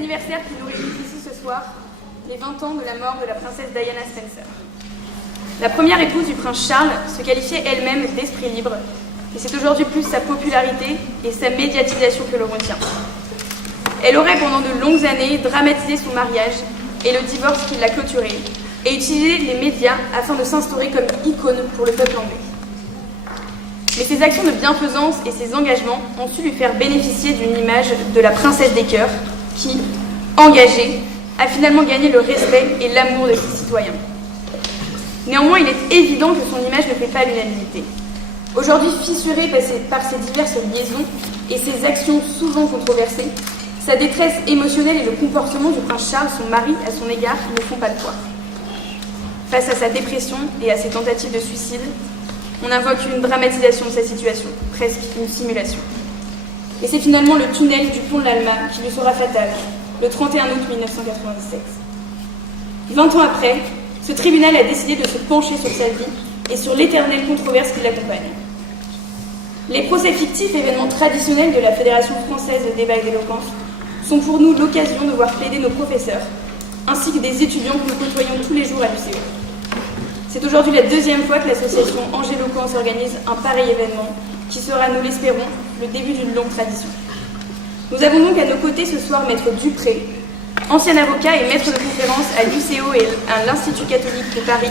anniversaire qui nous réunit ici ce soir, les 20 ans de la mort de la princesse Diana Spencer. La première épouse du prince Charles se qualifiait elle-même d'esprit libre, et c'est aujourd'hui plus sa popularité et sa médiatisation que l'on retient. Elle aurait pendant de longues années dramatisé son mariage et le divorce qui l'a clôturé, et utilisé les médias afin de s'instaurer comme icône pour le peuple anglais. Mais ses actions de bienfaisance et ses engagements ont su lui faire bénéficier d'une image de la princesse des cœurs qui, engagée, a finalement gagné le respect et l'amour de ses citoyens. Néanmoins, il est évident que son image ne fait pas l'unanimité. Aujourd'hui fissurée par ses diverses liaisons et ses actions souvent controversées, sa détresse émotionnelle et le comportement du prince Charles, son mari, à son égard, ne font pas de poids. Face à sa dépression et à ses tentatives de suicide, on invoque une dramatisation de sa situation, presque une simulation. Et c'est finalement le tunnel du pont de l'Alma qui lui sera fatal, le 31 août 1997. 20 ans après, ce tribunal a décidé de se pencher sur sa vie et sur l'éternelle controverse qui l'accompagne. Les procès fictifs, événements traditionnels de la Fédération française de débat et d'éloquence, sont pour nous l'occasion de voir plaider nos professeurs, ainsi que des étudiants que nous côtoyons tous les jours à l'UCE. C'est aujourd'hui la deuxième fois que l'association Angéloquence organise un pareil événement, qui sera, nous l'espérons, le début d'une longue tradition. Nous avons donc à nos côtés ce soir Maître Dupré, ancien avocat et maître de conférence à l'UCO et à l'Institut catholique de Paris,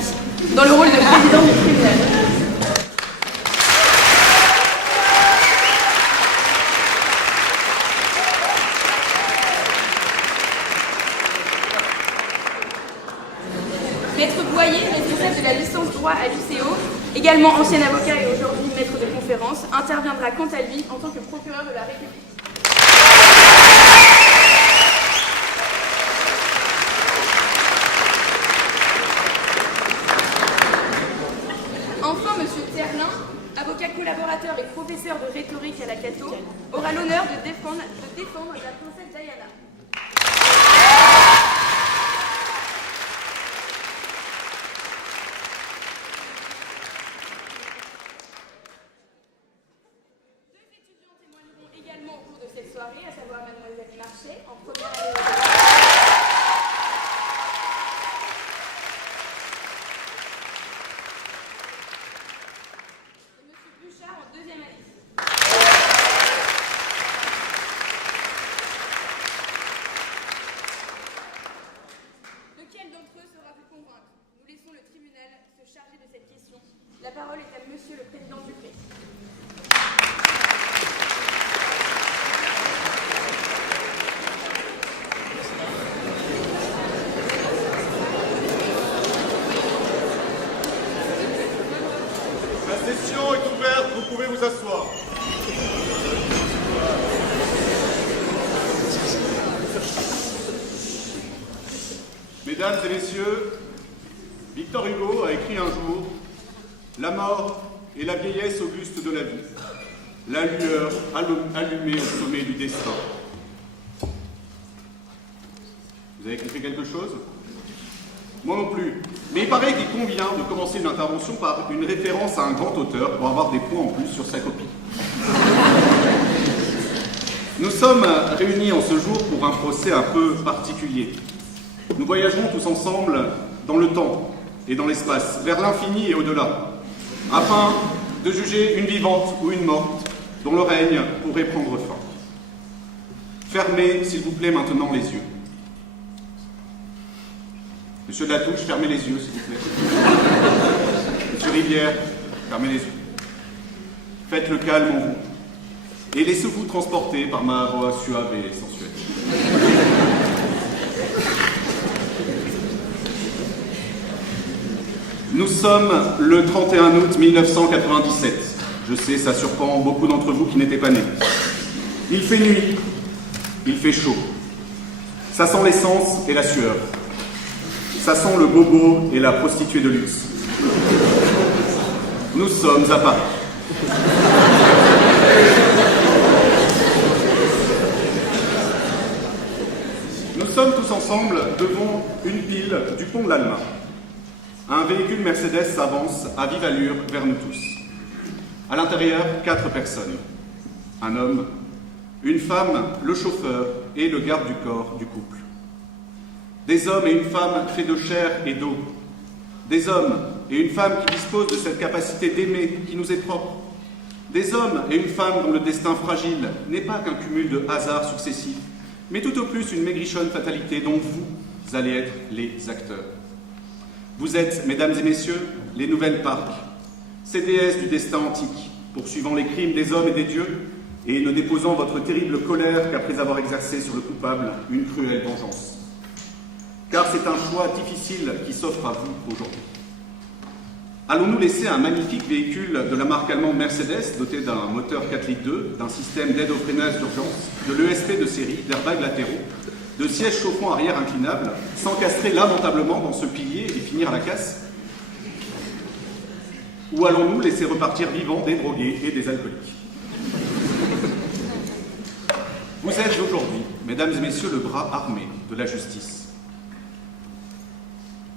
dans le rôle de président du tribunal. Maître Boyer, responsable de la licence droit à l'UCO, également ancien avocat et aujourd'hui maître de conférence, interviendra quant à lui en tant que procureur de la République. Enfin, M. Terlin, avocat collaborateur et professeur de rhétorique à la Cato, aura l'honneur de défendre la princesse Diana. Également au cours de cette soirée, à savoir Mademoiselle Marchais, en première année de et Monsieur Bouchard en deuxième année. Lequel d'entre eux saura vous convaincre? Nous laissons le tribunal se charger de cette question. La parole est à Monsieur le Président Dupré. La session est ouverte, vous pouvez vous asseoir. Mesdames et messieurs, Victor Hugo a écrit un jour « La mort est la vieillesse auguste de la vie, la lueur allumée au sommet du destin. » Vous avez compris quelque chose? Moi non plus. Mais il paraît qu'il convient de commencer une intervention par une référence à un grand auteur pour avoir des points en plus sur sa copie. Nous sommes réunis en ce jour pour un procès un peu particulier. Nous voyagerons tous ensemble dans le temps et dans l'espace, vers l'infini et au-delà, afin de juger une vivante ou une morte dont le règne pourrait prendre fin. Fermez, s'il vous plaît, maintenant les yeux. Monsieur de la Touche, fermez les yeux, s'il vous plaît. Monsieur Rivière, fermez les yeux. Faites le calme en vous. Et laissez-vous transporter par ma voix suave et sensuelle. Nous sommes le 31 août 1997. Je sais, ça surprend beaucoup d'entre vous qui n'étaient pas nés. Il fait nuit, il fait chaud. Ça sent l'essence et la sueur. Ça sent le bobo et la prostituée de luxe. Nous sommes à Paris. Nous sommes tous ensemble devant une pile du pont de l'Alma. Un véhicule Mercedes s'avance à vive allure vers nous tous. À l'intérieur, 4 personnes. Un homme, une femme, le chauffeur et le garde du corps du couple. Des hommes et une femme faits de chair et d'eau. Des hommes et une femme qui disposent de cette capacité d'aimer qui nous est propre. Des hommes et une femme dont le destin fragile n'est pas qu'un cumul de hasards successifs, mais tout au plus une maigrichonne fatalité dont vous allez être les acteurs. Vous êtes, mesdames et messieurs, les nouvelles Parques, ces déesses du destin antique, poursuivant les crimes des hommes et des dieux, et ne déposant votre terrible colère qu'après avoir exercé sur le coupable une cruelle vengeance. Car c'est un choix difficile qui s'offre à vous aujourd'hui. Allons-nous laisser un magnifique véhicule de la marque allemande Mercedes, doté d'un moteur 4 litres 2, d'un système d'aide au freinage d'urgence, de l'ESP de série, d'airbags latéraux, de sièges chauffants arrière inclinables, s'encastrer lamentablement dans ce pilier et finir à la casse? Ou allons-nous laisser repartir vivants des drogués et des alcooliques? Vous êtes aujourd'hui, mesdames et messieurs, le bras armé de la justice.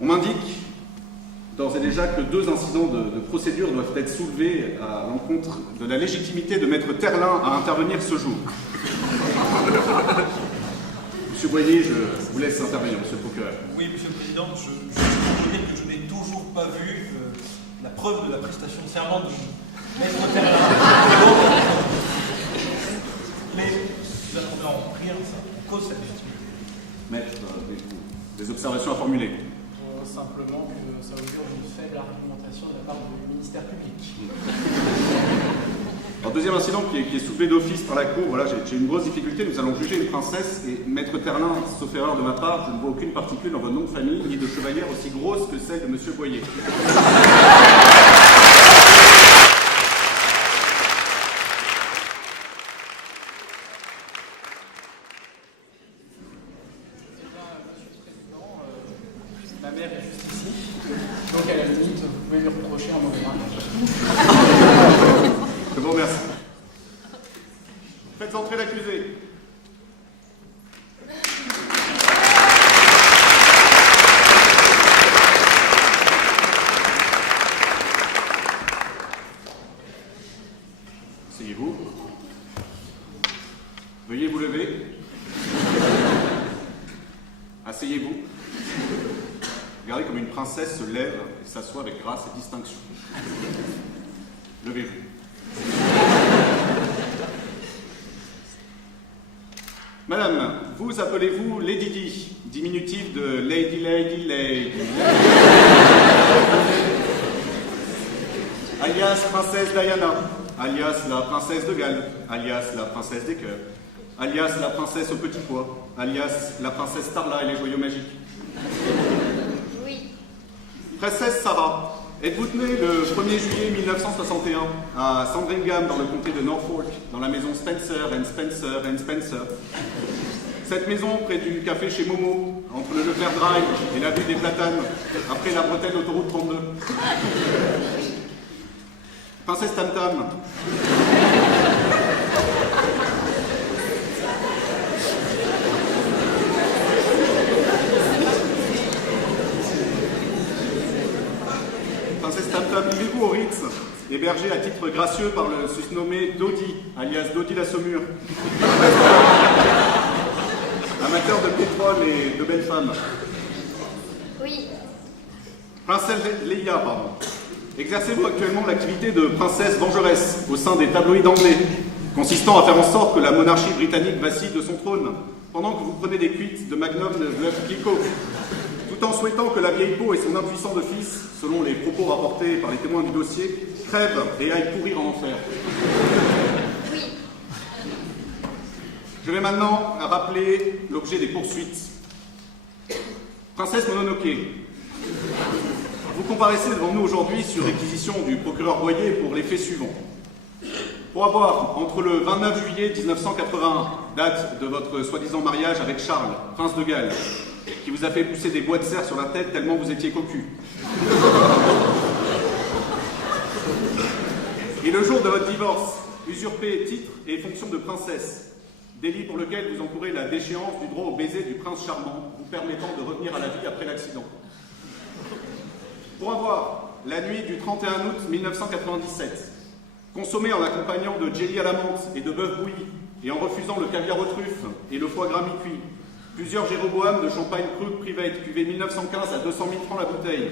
On m'indique d'ores et déjà que 2 incidents de procédure doivent être soulevés à l'encontre de la légitimité de Maître Terlin à intervenir ce jour. Monsieur Boyer, je vous laisse intervenir, monsieur le procureur. Oui, monsieur le président, je reconnais que je n'ai toujours pas vu la preuve de la prestation de serment de Maître Terlin. Mais nous attendons en priant ça, en cause cette légitimité. Maître, des observations à formuler. Simplement que ça augure une faible argumentation de la part du ministère public. Alors, deuxième incident qui est soulevé d'office par la Cour, voilà, j'ai une grosse difficulté, nous allons juger une princesse, et Maître Terlin, sauf erreur de ma part, je ne vois aucune particule dans votre nom de famille, ni de chevalière aussi grosse que celle de monsieur Boyer. Ma mère est juste ici, donc à la limite, vous pouvez lui reprocher un mauvais mariage. Je vous remercie. Faites entrer l'accusé. Asseyez-vous. Veuillez vous lever. Asseyez-vous. Regardez comme une princesse se lève et s'assoit avec grâce et distinction. Levez-vous. Madame, vous appelez-vous Lady Di, diminutif de Lady. Alias Princesse Diana, alias la Princesse de Galles, alias la Princesse des Cœurs, alias la Princesse au petit pois, alias la Princesse Starla et les joyaux magiques. Princesse Sarah, êtes-vous née le 1er juillet 1961 à Sandringham, dans le comté de Norfolk, dans la maison Spencer & Spencer. Cette maison, près du café chez Momo, entre le Leclerc Drive et l'avenue des Platanes, après la bretelle autoroute 32. Princesse Tam Tam. Princesse Tam Tam, vivez-vous au Ritz, hébergée à titre gracieux par le susnommé Dodi, alias Dodi la Saumure. Amateur de pétrole et de belles femmes. Oui. Princesse Leia, pardon. Exercez-vous actuellement l'activité de princesse vengeresse au sein des tabloïds anglais, consistant à faire en sorte que la monarchie britannique vacille de son trône, pendant que vous prenez des cuites de Magnum de Bluff Clicquot, tout en souhaitant que la vieille peau et son impuissant de fils, selon les propos rapportés par les témoins du dossier, crèvent et aillent pourrir en enfer. Oui. Je vais maintenant rappeler l'objet des poursuites. Princesse Mononoke, vous comparaissez devant nous aujourd'hui sur réquisition du procureur Boyer pour les faits suivants. Pour avoir, entre le 29 juillet 1981, date de votre soi-disant mariage avec Charles, prince de Galles, qui vous a fait pousser des bois de serre sur la tête tellement vous étiez cocu, et le jour de votre divorce, usurpé titre et fonction de princesse, délit pour lequel vous encourez la déchéance du droit au baiser du prince charmant, vous permettant de revenir à la vie après l'accident. Pour avoir, la nuit du 31 août 1997, consommé en l'accompagnant de jelly à la menthe et de bœuf bouilli, et en refusant le caviar aux truffes et le foie gras mi-cuit. Plusieurs Jéroboam de champagne cru private, cuvée 1915 à 200 000 francs la bouteille.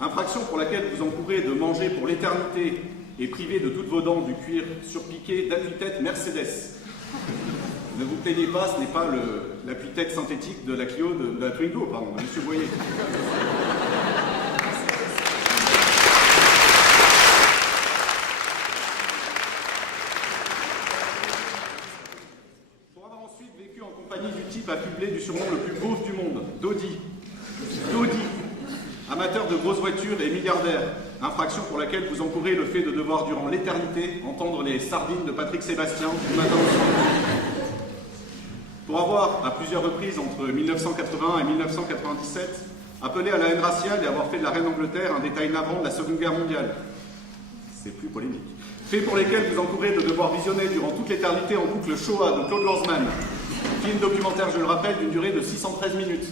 Infraction pour laquelle vous encourez de manger pour l'éternité et privé de toutes vos dents du cuir surpiqué d'appui-tête Mercedes. Ne vous plaignez pas, ce n'est pas l'appui-tête synthétique de la Clio, de la Twingo, pardon, de Monsieur Boyer. Pour avoir ensuite vécu en compagnie du type affublé du surnom le plus beauf du monde, Dodi. Dodi, amateur de grosses voitures et milliardaire. Infraction pour laquelle vous encourez le fait de devoir, durant l'éternité, entendre les sardines de Patrick Sébastien du matin au soir. Pour avoir, à plusieurs reprises entre 1981 et 1997, appelé à la haine raciale et avoir fait de la reine d'Angleterre un détail navrant de la Seconde Guerre mondiale. C'est plus polémique. Faits pour lesquels vous encourez de devoir visionner durant toute l'éternité en boucle Shoah de Claude Lanzmann. Film documentaire, je le rappelle, d'une durée de 613 minutes.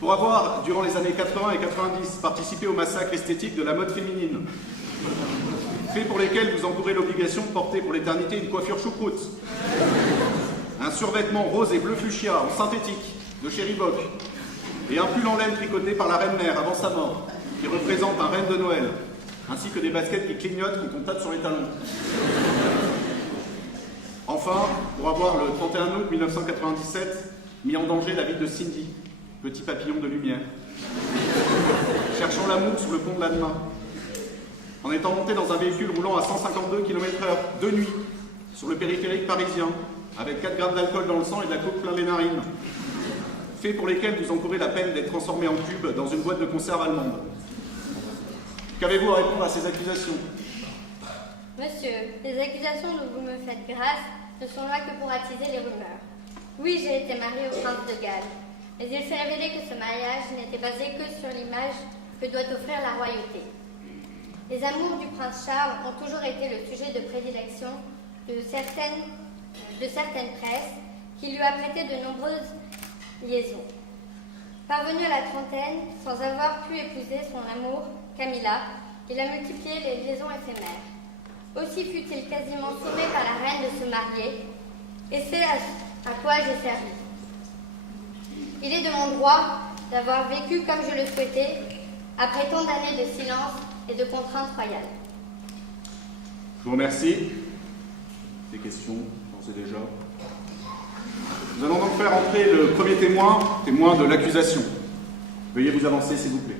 Pour avoir, durant les années 80 et 90, participé au massacre esthétique de la mode féminine. Faits pour lesquels vous encourez l'obligation de porter pour l'éternité une coiffure choucroute. Un survêtement rose et bleu fuchsia en synthétique de chez Reebok. Et un pull en laine tricoté par la reine-mère avant sa mort, qui représente un reine de Noël, ainsi que des baskets qui clignotent quand on tape sur les talons. Enfin, pour avoir le 31 août 1997 mis en danger la vie de Cindy, petit papillon de lumière, cherchant l'amour sur le pont de l'Adema, en étant monté dans un véhicule roulant à 152 km/h de nuit sur le périphérique parisien, avec 4 grammes d'alcool dans le sang et de la coke plein les narines. Faits pour lesquels vous encourez la peine d'être transformé en cube dans une boîte de conserve allemande. Qu'avez-vous à répondre à ces accusations? Monsieur, les accusations dont vous me faites grâce ne sont là que pour attiser les rumeurs. Oui, j'ai été mariée au prince de Galles, mais il s'est révélé que ce mariage n'était basé que sur l'image que doit offrir la royauté. Les amours du prince Charles ont toujours été le sujet de prédilection de certaines presses qui lui a prêté de nombreuses liaisons. Parvenu à la trentaine, sans avoir pu épouser son amour, Camilla, il a multiplié les liaisons éphémères. Aussi fut-il quasiment sauvé par la reine de se marier, et c'est à quoi j'ai servi. Il est de mon droit d'avoir vécu comme je le souhaitais, après tant d'années de silence et de contraintes royales. Je vous remercie. Des questions, d'ores et déjà. Nous allons donc faire entrer le premier témoin de l'accusation. Veuillez vous avancer, s'il vous plaît.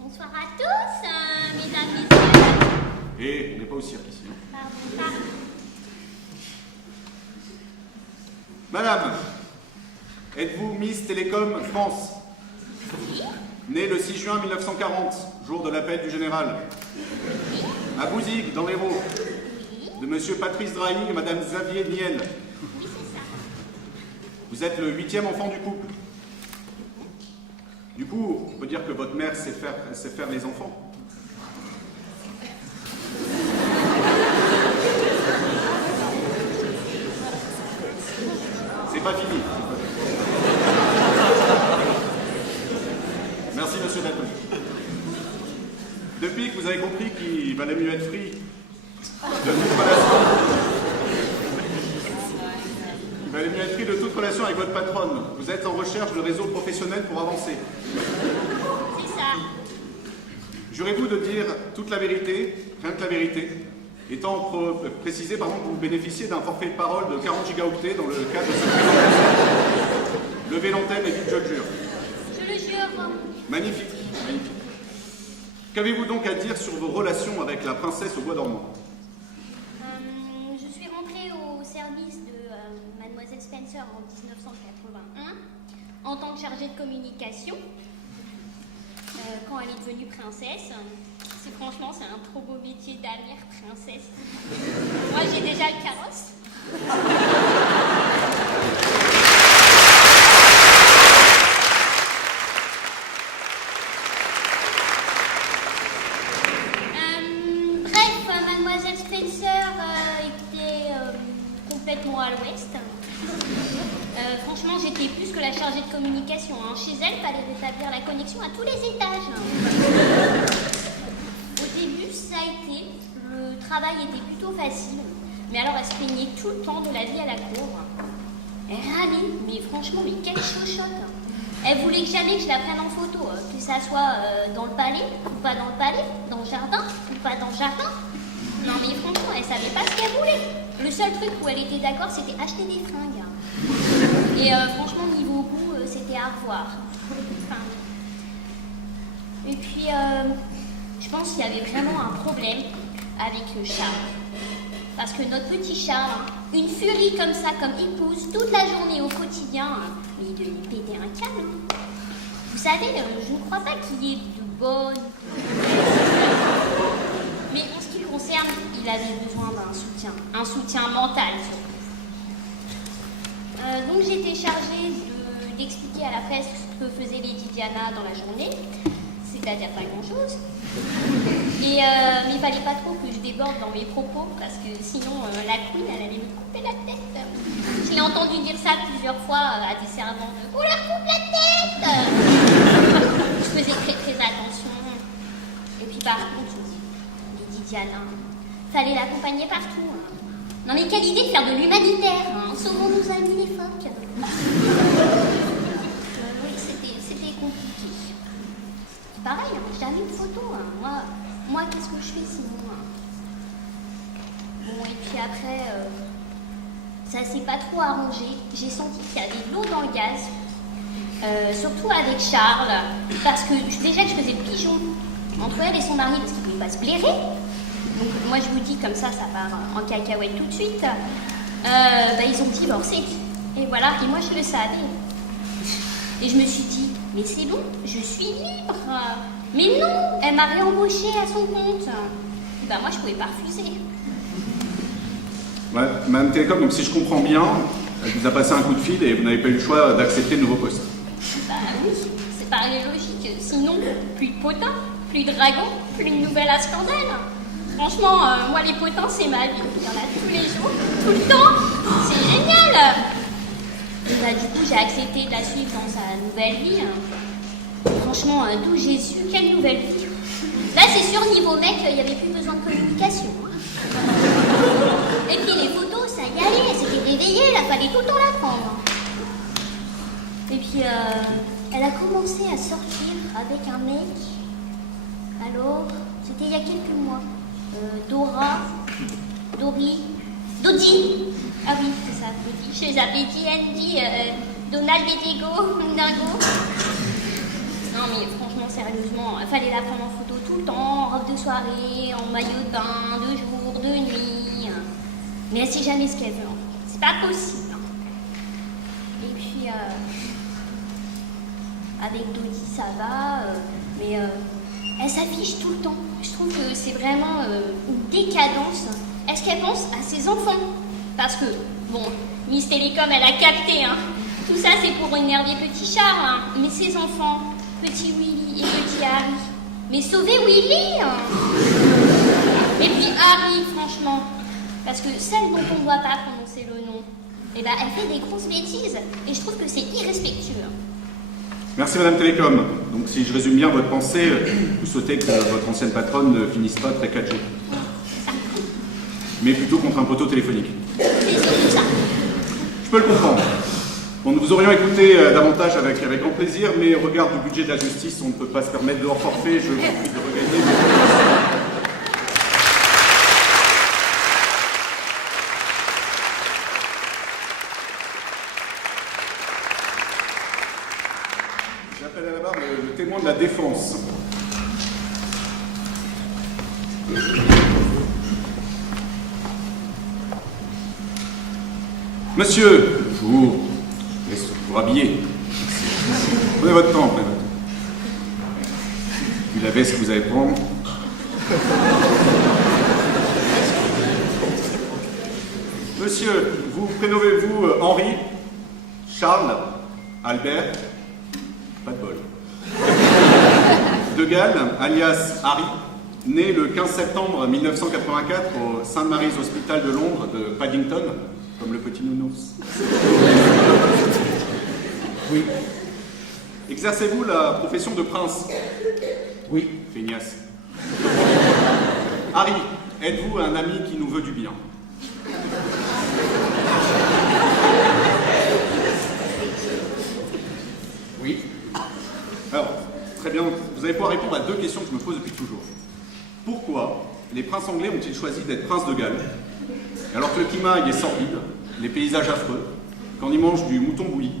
Bonsoir à tous, mesdames, messieurs. Et on n'est pas au cirque ici. Pardon. Madame, êtes-vous Miss Télécom France? Née le 6 juin 1940, jour de l'appel du général. À Bouzigues, dans l'Hérault. De Monsieur Patrice Drahi et Madame Xavier Niel. Oui, c'est ça. Vous êtes le 8e enfant du couple. Du coup, on peut dire que votre mère sait faire les enfants. C'est pas fini. Merci, monsieur Datton. Depuis que vous avez compris qu'il valait mieux être free de toute relation avec votre patronne, vous êtes en recherche de réseaux professionnels pour avancer. C'est ça. Jurez-vous de dire toute la vérité, rien que la vérité, étant précisé que vous bénéficiez d'un forfait de parole de 40 gigaoctets dans le cadre de cette présentation. Levez l'antenne et dites je le jure. Je le jure. Magnifique, magnifique. Qu'avez-vous donc à dire sur vos relations avec la princesse au bois dormant? Je suis rentrée au service de Mademoiselle Spencer en 1981 en tant que chargée de communication. Quand elle est devenue princesse, franchement, c'est un trop beau métier d'arrière princesse. Moi, j'ai déjà le carrosse. Bref, Mademoiselle Spencer était complètement à l'ouest. Franchement, j'étais plus que la chargée de communication. communication. Hein. Chez elle, il fallait rétablir la connexion à tous les étages. Au début, ça a été. Le travail était plutôt facile. Mais alors, elle se plaignait tout le temps de la vie à la cour. Elle râlait, mais franchement, mais quelle chochotte. Elle voulait jamais que je la prenne en photo, que ça soit dans le palais, ou pas dans le palais, dans le jardin, ou pas dans le jardin. Non mais franchement, elle savait pas ce qu'elle voulait. Le seul truc où elle était d'accord, c'était acheter des fringues. Et franchement, niveau goût, c'était à revoir. Enfin. Et puis, je pense qu'il y avait vraiment un problème avec Charles. Parce que notre petit Charles, une furie comme ça, comme il pousse toute la journée au quotidien, mais il devait lui péter un câble. Vous savez, je ne crois pas qu'il y ait de bonnes... Mais en ce qui le concerne, il avait besoin d'un soutien. Un soutien mental, surtout. Donc j'étais chargée d'expliquer à la presse ce que faisait Lady Diana dans la journée. C'est-à-dire pas grand-chose. Mais il fallait pas trop que je déborde dans mes propos, parce que sinon la queen, elle allait me couper la tête. Je l'ai entendu dire ça plusieurs fois à des servantes. On leur coupe la tête. Je faisais très attention. Et puis par contre, Lady Diana, fallait l'accompagner partout. Hein. Non mais quelle idée de faire de l'humanitaire, hein. Sauvons nos amis les phoques. Oui, c'était compliqué. Pareil, hein, jamais de photo. Hein. Moi, qu'est-ce que je fais sinon hein. Bon, et puis après, ça s'est pas trop arrangé. J'ai senti qu'il y avait de l'eau dans le gaz. Surtout avec Charles. Parce que déjà que je faisais le pigeon entre elle et son mari, parce qu'il ne pouvait pas se blairer. Donc moi, je vous dis, comme ça part en cacahuète tout de suite. Ils ont divorcé. Et voilà, et moi, je le savais. Et je me suis dit, mais c'est bon, je suis libre. Mais non, elle m'a réembauchée à son compte. Moi, je pouvais pas refuser. Ouais, Madame Télécom, donc si je comprends bien, elle vous a passé un coup de fil et vous n'avez pas eu le choix d'accepter le nouveau poste. Oui, c'est paraît logique. Sinon, plus de potins, plus de dragons, plus de nouvelles à scandale. Franchement, moi, les potins, c'est ma vie. Il y en a tous les jours, tout le temps. C'est génial. Et du coup, j'ai accepté de la suivre dans sa nouvelle vie. Franchement, d'où j'ai su, quelle nouvelle vie. Là, c'est sûr, niveau mec, il n'y avait plus besoin de communication. Et puis les photos, ça y allait, elle s'était réveillée, il fallait tout le temps la prendre. Et puis, elle a commencé à sortir avec un mec. Alors, c'était il y a quelques mois. Dodi. Ah oui, c'est ça, Dodi. Je les appelais Andy, Donald et Diego, Dingo. Non mais franchement, sérieusement, il fallait la prendre en photo tout le temps, en robe de soirée, en maillot de bain, de jour, de nuit. Mais elle sait jamais ce qu'elle veut. En fait. C'est pas possible. Et puis, avec Dodi, ça va, mais elle s'affiche tout le temps. Je trouve que c'est vraiment une décadence. Est-ce qu'elle pense à ses enfants? Parce que, bon, Miss Télécom, elle a capté, hein. Tout ça, c'est pour énerver petit Charles, hein. Mais ses enfants, petit Willy et petit Harry. Mais sauvez Willy, hein. Et puis Harry, franchement, parce que celle dont on ne doit pas prononcer le nom, elle fait des grosses bêtises, et je trouve que c'est irrespectueux. Merci Madame Télécom. Donc si je résume bien votre pensée, vous souhaitez que votre ancienne patronne ne finisse pas très 4G. Mais plutôt contre un poteau téléphonique. C'est surtout ça. Je peux le comprendre. Bon, nous vous aurions écouté davantage avec grand plaisir, mais au regard du budget de la justice, on ne peut pas se permettre de hors forfait. Je vous prie de regagner. J'appelle à la barre le témoin de la défense. Monsieur, je vous laisse vous rhabiller. Prenez votre temps, prenez votre temps. Puis la veste que vous allez prendre. Monsieur, vous prénommez-vous Henri, Charles, Albert, pas de bol. De Gaulle, alias Harry, né le 15 septembre 1984 au St. Mary's Hospital de Londres de Paddington, comme le petit nounours. Oui. Exercez-vous la profession de prince? Oui. Feignasse. Harry, êtes-vous un ami qui nous veut du bien? Oui. Alors, très bien, vous allez pouvoir répondre à deux questions que je me pose depuis toujours. Pourquoi les princes anglais ont-ils choisi d'être princes de Galles, alors que le climat y est sordide, les paysages affreux, qu'on y mange du mouton bouilli,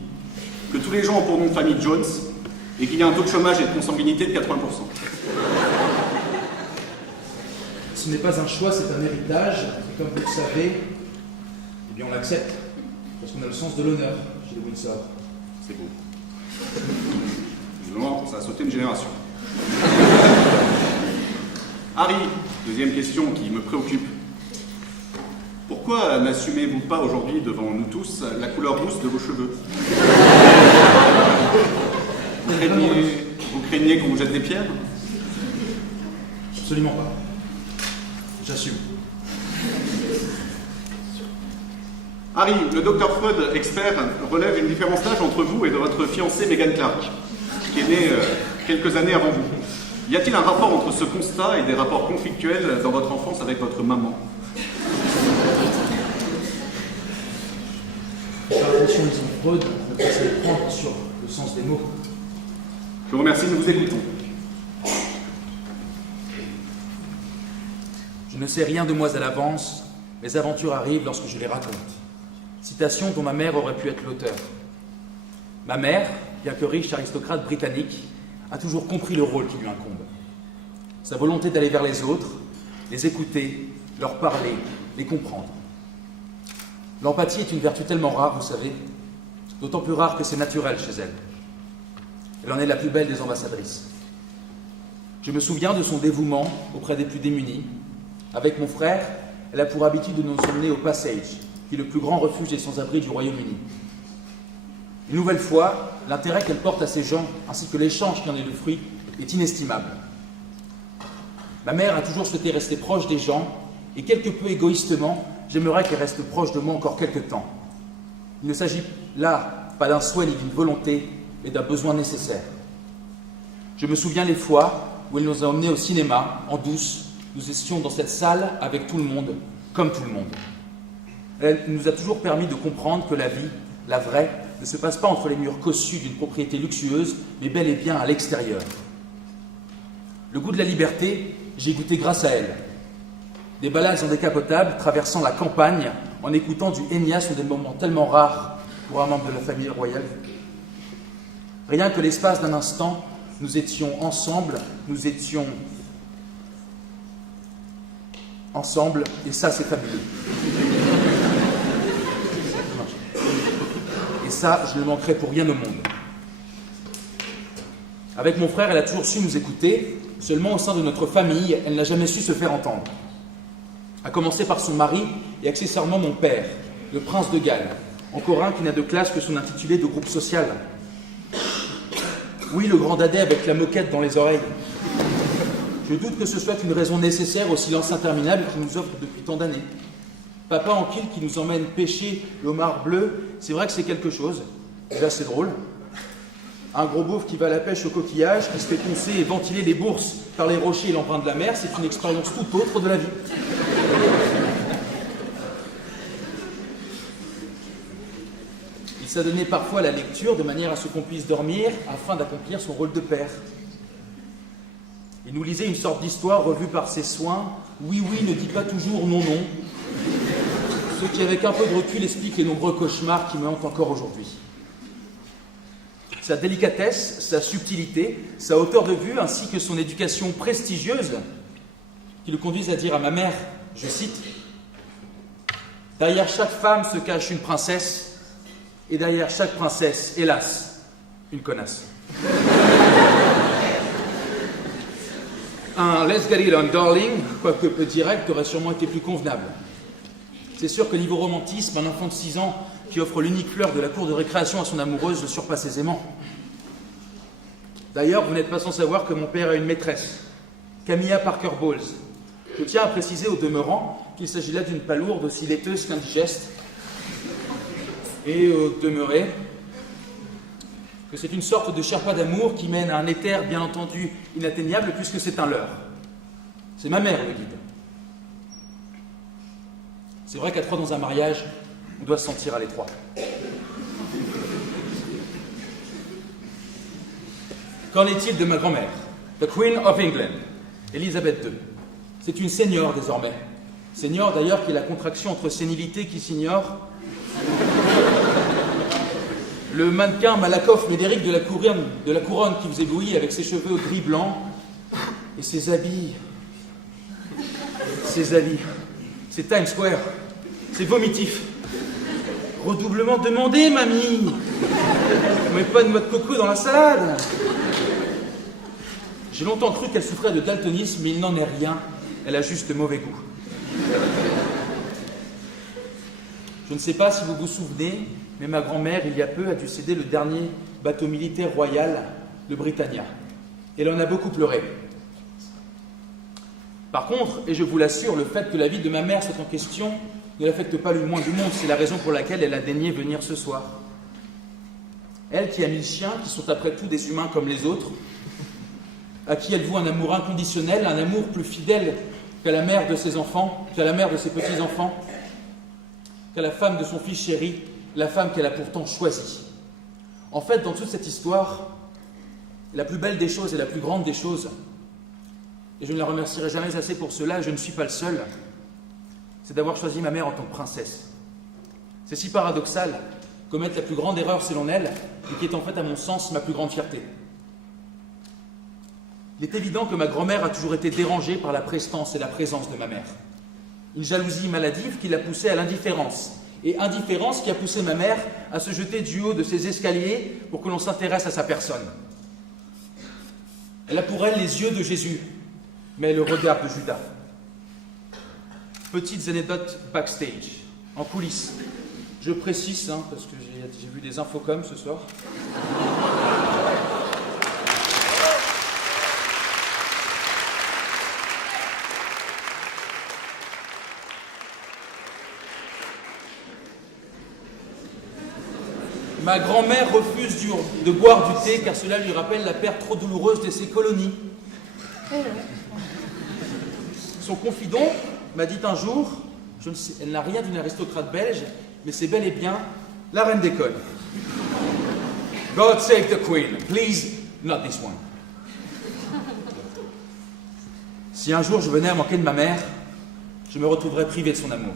que tous les gens ont pour nom de famille Jones, et qu'il y a un taux de chômage et de consanguinité de 80%? Ce n'est pas un choix, c'est un héritage. Et comme vous le savez, eh bien on l'accepte. Parce qu'on a le sens de l'honneur chez les Windsor. C'est beau. Visiblement, ça a sauté une génération. Harry, deuxième question qui me préoccupe. Pourquoi n'assumez-vous pas aujourd'hui devant nous tous la couleur rousse de vos cheveux? Vous craignez qu'on vous jette des pierres? Absolument pas. J'assume. Harry, le docteur Freud, expert, relève une différence d'âge entre vous et de votre fiancée Meghan Clark, qui est née quelques années avant vous. Y a-t-il un rapport entre ce constat et des rapports conflictuels dans votre enfance avec votre maman? Faire attention, disons Freud, ne pas se prendre sur le sens des mots. Je vous remercie, nous vous écoutons. Je ne sais rien de moi à l'avance, mes aventures arrivent lorsque je les raconte. Citation dont ma mère aurait pu être l'auteur. Ma mère, bien que riche aristocrate britannique, a toujours compris le rôle qui lui incombe. Sa volonté d'aller vers les autres, les écouter, leur parler, les comprendre. L'empathie est une vertu tellement rare, vous savez, d'autant plus rare que c'est naturel chez elle. Elle en est la plus belle des ambassadrices. Je me souviens de son dévouement auprès des plus démunis. Avec mon frère, elle a pour habitude de nous emmener au Passage, qui est le plus grand refuge des sans-abri du Royaume-Uni. Une nouvelle fois, l'intérêt qu'elle porte à ces gens, ainsi que l'échange qui en est le fruit, est inestimable. Ma mère a toujours souhaité rester proche des gens, et quelque peu égoïstement, j'aimerais qu'elle reste proche de moi encore quelque temps. Il ne s'agit là pas d'un souhait ni d'une volonté, mais d'un besoin nécessaire. Je me souviens les fois où elle nous a emmenés au cinéma, en douce. Nous étions dans cette salle avec tout le monde, comme tout le monde. Elle nous a toujours permis de comprendre que la vie, la vraie, ne se passe pas entre les murs cossus d'une propriété luxueuse, mais bel et bien à l'extérieur. Le goût de la liberté, j'ai goûté grâce à elle. Des balades en décapotable, traversant la campagne, en écoutant du Enya sont des moments tellement rares pour un membre de la famille royale. Rien que l'espace d'un instant, nous étions ensemble, et ça, c'est fabuleux. Et ça, je ne manquerai pour rien au monde. Avec mon frère, elle a toujours su nous écouter, seulement au sein de notre famille, elle n'a jamais su se faire entendre. À commencer par son mari et accessoirement mon père, le prince de Galles, encore un qui n'a de classe que son intitulé de groupe social. Oui, le grand dadais avec la moquette dans les oreilles. Je doute que ce soit une raison nécessaire au silence interminable qu'il nous offre depuis tant d'années. Papa en kilt qui nous emmène pêcher le homard bleu, c'est vrai que c'est quelque chose. Déjà, c'est drôle. Un gros beauf qui va à la pêche au coquillage, qui se fait poncer et ventiler les bourses par les rochers et l'empreinte de la mer, c'est une expérience tout autre de la vie. Il s'adonnait parfois à la lecture de manière à ce qu'on puisse dormir afin d'accomplir son rôle de père. Il nous lisait une sorte d'histoire revue par ses soins. Oui, oui, ne dis pas toujours non, non. Ce qui, avec un peu de recul, explique les nombreux cauchemars qui me hantent encore aujourd'hui. Sa délicatesse, sa subtilité, sa hauteur de vue, ainsi que son éducation prestigieuse, qui le conduisent à dire à ma mère, je cite, « Derrière chaque femme se cache une princesse, et derrière chaque princesse, hélas, une connasse. » Un « Let's get it on, darling », quoique peu direct, aurait sûrement été plus convenable. C'est sûr que niveau romantisme, un enfant de 6 ans qui offre l'unique fleur de la cour de récréation à son amoureuse le surpasse aisément. D'ailleurs, vous n'êtes pas sans savoir que mon père a une maîtresse, Camilla Parker Bowles. Je tiens à préciser au demeurant qu'il s'agit là d'une palourde aussi laiteuse qu'indigeste. Et au demeuré, que c'est une sorte de Sherpa d'amour qui mène à un éther bien entendu inatteignable puisque c'est un leurre. C'est ma mère le guide. C'est vrai qu'à trois dans un mariage, on doit se sentir à l'étroit. Qu'en est-il de ma grand-mère, the Queen of England, Elisabeth II? C'est une senior désormais. Senior d'ailleurs qui est la contraction entre sénilité qui s'ignore, le mannequin Malakoff Médéric de la couronne qui vous éblouit avec ses cheveux gris blancs et ses habits. C'est Times Square, c'est vomitif. Redoublement demandé, mamie. On met pas de noix de coco dans la salade. J'ai longtemps cru qu'elle souffrait de daltonisme, mais il n'en est rien. Elle a juste mauvais goût. Je ne sais pas si vous vous souvenez, mais ma grand-mère, il y a peu, a dû céder le dernier bateau militaire royal, le Britannia. Elle en a beaucoup pleuré. Par contre, et je vous l'assure, le fait que la vie de ma mère soit en question ne l'affecte pas le moins du monde. C'est la raison pour laquelle elle a daigné venir ce soir. Elle qui a 1000 chiens, qui sont après tout des humains comme les autres, à qui elle voue un amour inconditionnel, un amour plus fidèle qu'à la mère de ses enfants, qu'à la mère de ses petits-enfants, qu'à la femme de son fils chéri, la femme qu'elle a pourtant choisie. En fait, dans toute cette histoire, la plus belle des choses et la plus grande des choses, et je ne la remercierai jamais assez pour cela, je ne suis pas le seul, c'est d'avoir choisi ma mère en tant que princesse. C'est si paradoxal, commettre la plus grande erreur selon elle, et qui est en fait à mon sens ma plus grande fierté. Il est évident que ma grand-mère a toujours été dérangée par la prestance et la présence de ma mère. Une jalousie maladive qui l'a poussée à l'indifférence, et indifférence qui a poussé ma mère à se jeter du haut de ses escaliers pour que l'on s'intéresse à sa personne. Elle a pour elle les yeux de Jésus, mais le regard de Judas. Petites anecdotes backstage, en coulisses. Je précise, parce que j'ai vu des infocom ce soir. Ma grand-mère refuse de boire du thé car cela lui rappelle la perte trop douloureuse de ses colonies. Son confident m'a dit un jour, je ne sais, elle n'a rien d'une aristocrate belge, mais c'est bel et bien la reine d'école. God save the Queen, please, not this one. Si un jour je venais à manquer de ma mère, je me retrouverais privé de son amour.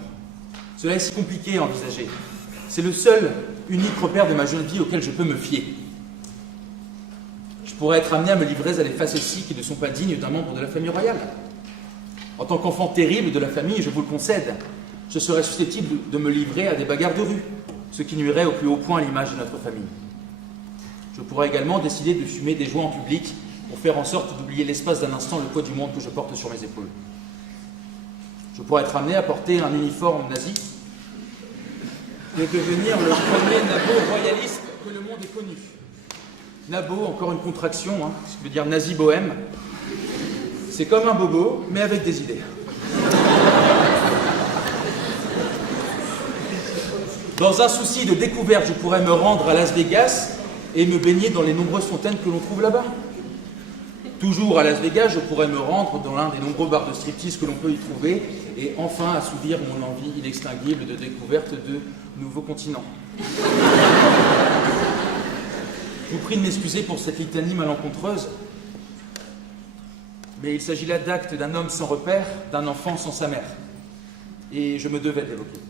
Cela est si compliqué à envisager. C'est le seul, unique repère de ma jeune vie auquel je peux me fier. Je pourrais être amené à me livrer à des facéties qui ne sont pas dignes d'un membre de la famille royale. En tant qu'enfant terrible de la famille, je vous le concède, je serais susceptible de me livrer à des bagarres de rue, ce qui nuirait au plus haut point à l'image de notre famille. Je pourrais également décider de fumer des joints en public pour faire en sorte d'oublier l'espace d'un instant le poids du monde que je porte sur mes épaules. Je pourrais être amené à porter un uniforme nazi et devenir le premier nabo royaliste que le monde ait connu. Nabo, encore une contraction, ce qui veut dire nazi bohème. C'est comme un bobo, mais avec des idées. Dans un souci de découverte, je pourrais me rendre à Las Vegas et me baigner dans les nombreuses fontaines que l'on trouve là-bas. Toujours à Las Vegas, je pourrais me rendre dans l'un des nombreux bars de striptease que l'on peut y trouver et enfin assouvir mon envie inextinguible de découverte de nouveaux continents. Je vous prie de m'excuser pour cette litanie malencontreuse, mais il s'agit là d'actes d'un homme sans repère, d'un enfant sans sa mère. Et je me devais d'évoquer.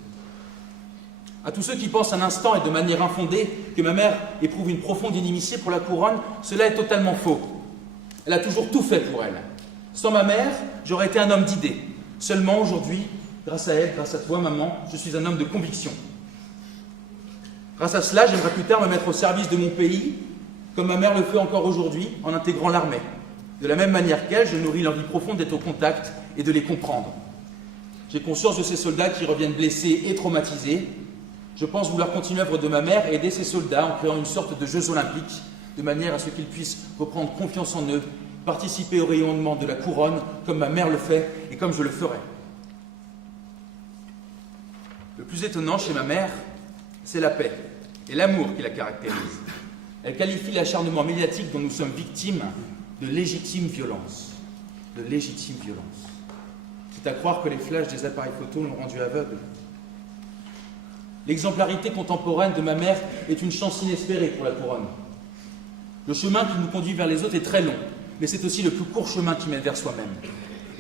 À tous ceux qui pensent un instant et de manière infondée que ma mère éprouve une profonde inimitié pour la couronne, cela est totalement faux. Elle a toujours tout fait pour elle. Sans ma mère, j'aurais été un homme d'idées. Seulement aujourd'hui, grâce à elle, grâce à toi, maman, je suis un homme de conviction. Grâce à cela, j'aimerais plus tard me mettre au service de mon pays, comme ma mère le fait encore aujourd'hui, en intégrant l'armée. De la même manière qu'elle, je nourris l'envie profonde d'être au contact et de les comprendre. J'ai conscience de ces soldats qui reviennent blessés et traumatisés. Je pense vouloir continuer l'œuvre de ma mère et aider ces soldats en créant une sorte de Jeux olympiques, de manière à ce qu'ils puissent reprendre confiance en eux, participer au rayonnement de la couronne, comme ma mère le fait et comme je le ferai. Le plus étonnant chez ma mère, c'est la paix et l'amour qui la caractérise. Elle qualifie l'acharnement médiatique dont nous sommes victimes de légitime violence. De légitime violence. C'est à croire que les flashs des appareils photo l'ont rendu aveugle. L'exemplarité contemporaine de ma mère est une chance inespérée pour la couronne. Le chemin qui nous conduit vers les autres est très long, mais c'est aussi le plus court chemin qui mène vers soi-même.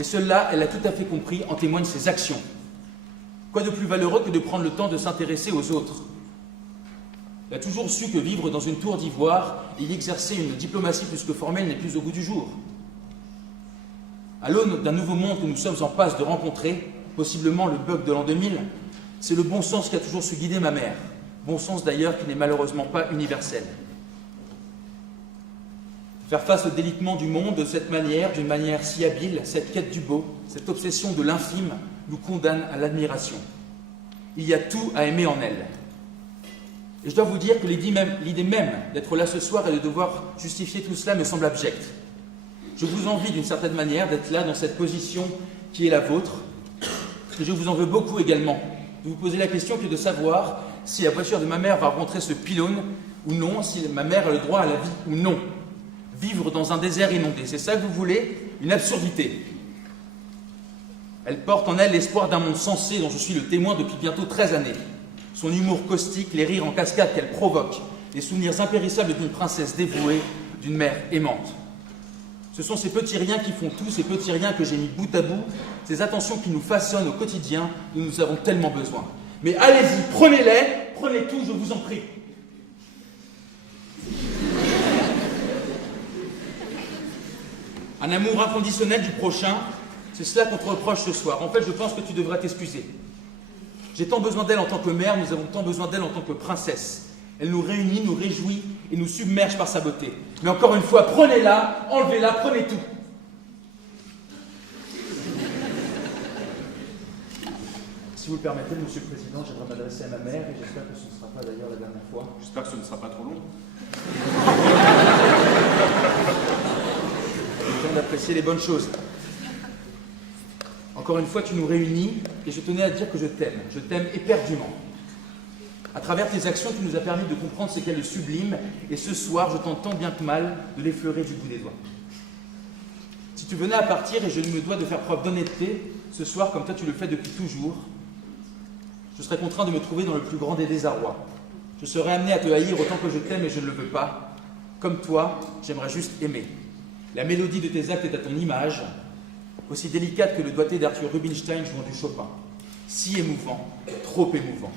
Et cela, elle l'a tout à fait compris, en témoignent ses actions. Quoi de plus valeureux que de prendre le temps de s'intéresser aux autres? Elle a toujours su que vivre dans une tour d'ivoire et y exercer une diplomatie plus que formelle n'est plus au goût du jour. À l'aune d'un nouveau monde que nous sommes en passe de rencontrer, possiblement le bug de l'an 2000, c'est le bon sens qui a toujours su guider ma mère. Bon sens d'ailleurs qui n'est malheureusement pas universel. Faire face au délitement du monde de cette manière, d'une manière si habile, cette quête du beau, cette obsession de l'infime, nous condamne à l'admiration. Il y a tout à aimer en elle. Et je dois vous dire que l'idée même d'être là ce soir et de devoir justifier tout cela me semble abjecte. Je vous envie d'une certaine manière d'être là dans cette position qui est la vôtre. Et je vous en veux beaucoup également de vous poser la question que de savoir si la voiture de ma mère va rencontrer ce pylône ou non, si ma mère a le droit à la vie ou non. Vivre dans un désert inondé, c'est ça que vous voulez? Une absurdité. Elle porte en elle l'espoir d'un monde sensé dont je suis le témoin depuis bientôt 13 années. Son humour caustique, les rires en cascade qu'elle provoque, les souvenirs impérissables d'une princesse dévouée, d'une mère aimante. Ce sont ces petits riens qui font tout, ces petits riens que j'ai mis bout à bout, ces attentions qui nous façonnent au quotidien, dont nous avons tellement besoin. Mais allez-y, prenez-les, prenez tout, je vous en prie. Un amour inconditionnel du prochain, c'est cela qu'on te reproche ce soir. En fait, je pense que tu devrais t'excuser. J'ai tant besoin d'elle en tant que mère, nous avons tant besoin d'elle en tant que princesse. Elle nous réunit, nous réjouit et nous submerge par sa beauté. Mais encore une fois, prenez-la, enlevez-la, prenez tout. Si vous le permettez, Monsieur le Président, j'aimerais m'adresser à ma mère et j'espère que ce ne sera pas d'ailleurs la dernière fois. J'espère que ce ne sera pas trop long. Le temps d'apprécier les bonnes choses. Encore une fois, tu nous réunis et je tenais à dire que je t'aime éperdument. À travers tes actions, tu nous as permis de comprendre ce qu'est le sublime et ce soir, je tente tant bien que mal de l'effleurer du bout des doigts. Si tu venais à partir et je me dois de faire preuve d'honnêteté, ce soir, comme toi tu le fais depuis toujours, je serais contraint de me trouver dans le plus grand des désarrois. Je serais amené à te haïr autant que je t'aime et je ne le veux pas. Comme toi, j'aimerais juste aimer. La mélodie de tes actes est à ton image, aussi délicate que le doigté d'Arthur Rubinstein jouant du Chopin. Si émouvant, trop émouvant.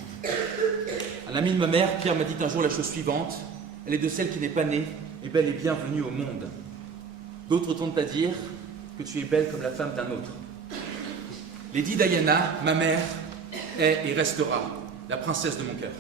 Un ami de ma mère, Pierre, m'a dit un jour la chose suivante: elle est de celle qui n'est pas née et belle et bienvenue au monde. D'autres tendent à dire que tu es belle comme la femme d'un autre. Lady Diana, ma mère, est et restera la princesse de mon cœur.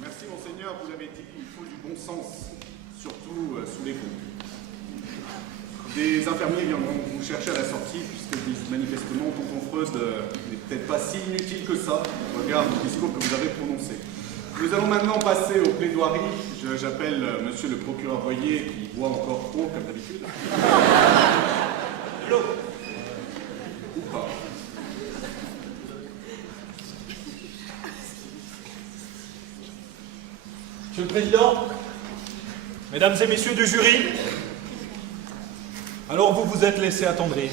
Merci Monseigneur, vous l'avez dit, il faut du bon sens, surtout sous les coups. Des infirmiers viendront vous chercher à la sortie, puisque manifestement, tonton Freud n'est peut-être pas si inutile que ça, au regard du discours que vous avez prononcé. Nous allons maintenant passer aux plaidoiries. J'appelle monsieur le procureur Royer, qui voit encore haut, comme d'habitude. Hello. Ou pas. Monsieur le Président, Mesdames et Messieurs du jury, alors vous vous êtes laissé attendrir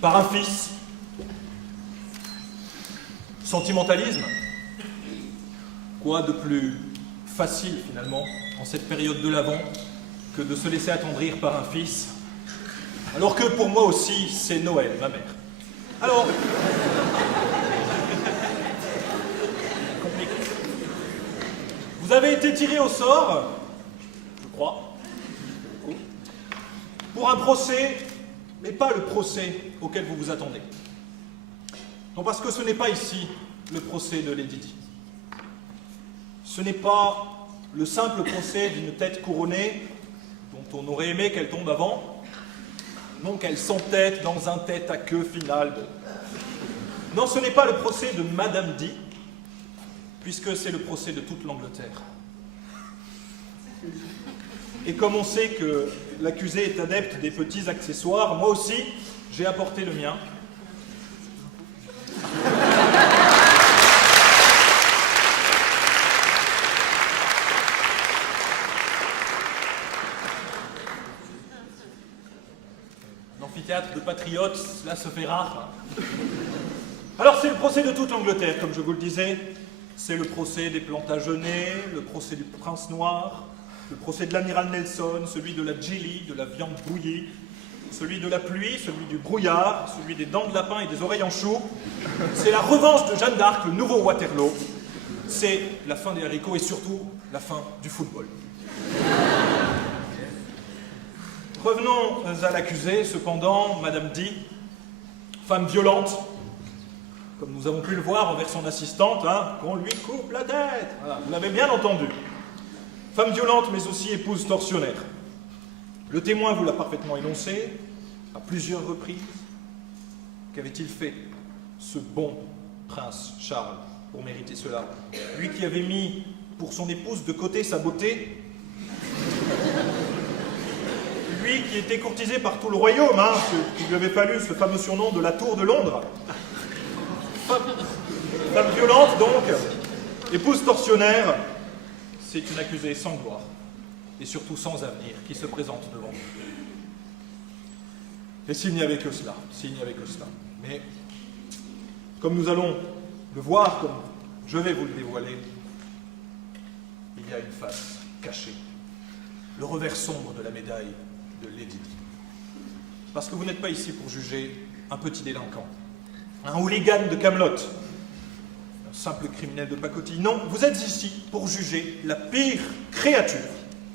par un fils. Sentimentalisme? Quoi de plus facile finalement en cette période de l'Avent que de se laisser attendrir par un fils, alors que pour moi aussi c'est Noël, ma mère. Alors, vous avez été tiré au sort, je crois, pour un procès, mais pas le procès auquel vous vous attendez. Non, parce que ce n'est pas ici le procès de Lady Di. Ce n'est pas le simple procès d'une tête couronnée dont on aurait aimé qu'elle tombe avant, non qu'elle s'entête dans un tête-à-queue final. Non, ce n'est pas le procès de Madame Di, puisque c'est le procès de toute l'Angleterre. Et comme on sait que l'accusé est adepte des petits accessoires, moi aussi, j'ai apporté le mien. Un amphithéâtre de patriotes, cela se fait rare. Alors c'est le procès de toute l'Angleterre, comme je vous le disais. C'est le procès des Plantagenets, le procès du prince noir, le procès de l'amiral Nelson, celui de la jelly, de la viande bouillie, celui de la pluie, celui du brouillard, celui des dents de lapin et des oreilles en chou. C'est la revanche de Jeanne d'Arc, le nouveau Waterloo. C'est la fin des haricots et surtout la fin du football. Revenons à l'accusée, cependant, Madame D, femme violente, comme nous avons pu le voir envers son assistante, qu'on lui coupe la tête. Voilà, vous l'avez bien entendu. Femme violente, mais aussi épouse tortionnaire. Le témoin vous l'a parfaitement énoncé, à plusieurs reprises. Qu'avait-il fait, ce bon prince Charles, pour mériter cela? Lui qui avait mis pour son épouse de côté sa beauté, lui qui était courtisé par tout le royaume, qui lui avait fallu ce fameux surnom de la Tour de Londres. Femme violente, donc, épouse tortionnaire, c'est une accusée sans gloire et surtout sans avenir qui se présente devant nous. Et s'il n'y avait que cela, mais comme nous allons le voir, comme je vais vous le dévoiler, il y a une face cachée, le revers sombre de la médaille de Lady Di. Parce que vous n'êtes pas ici pour juger un petit délinquant, un hooligan de Camelot, un simple criminel de pacotille. Non, vous êtes ici pour juger la pire créature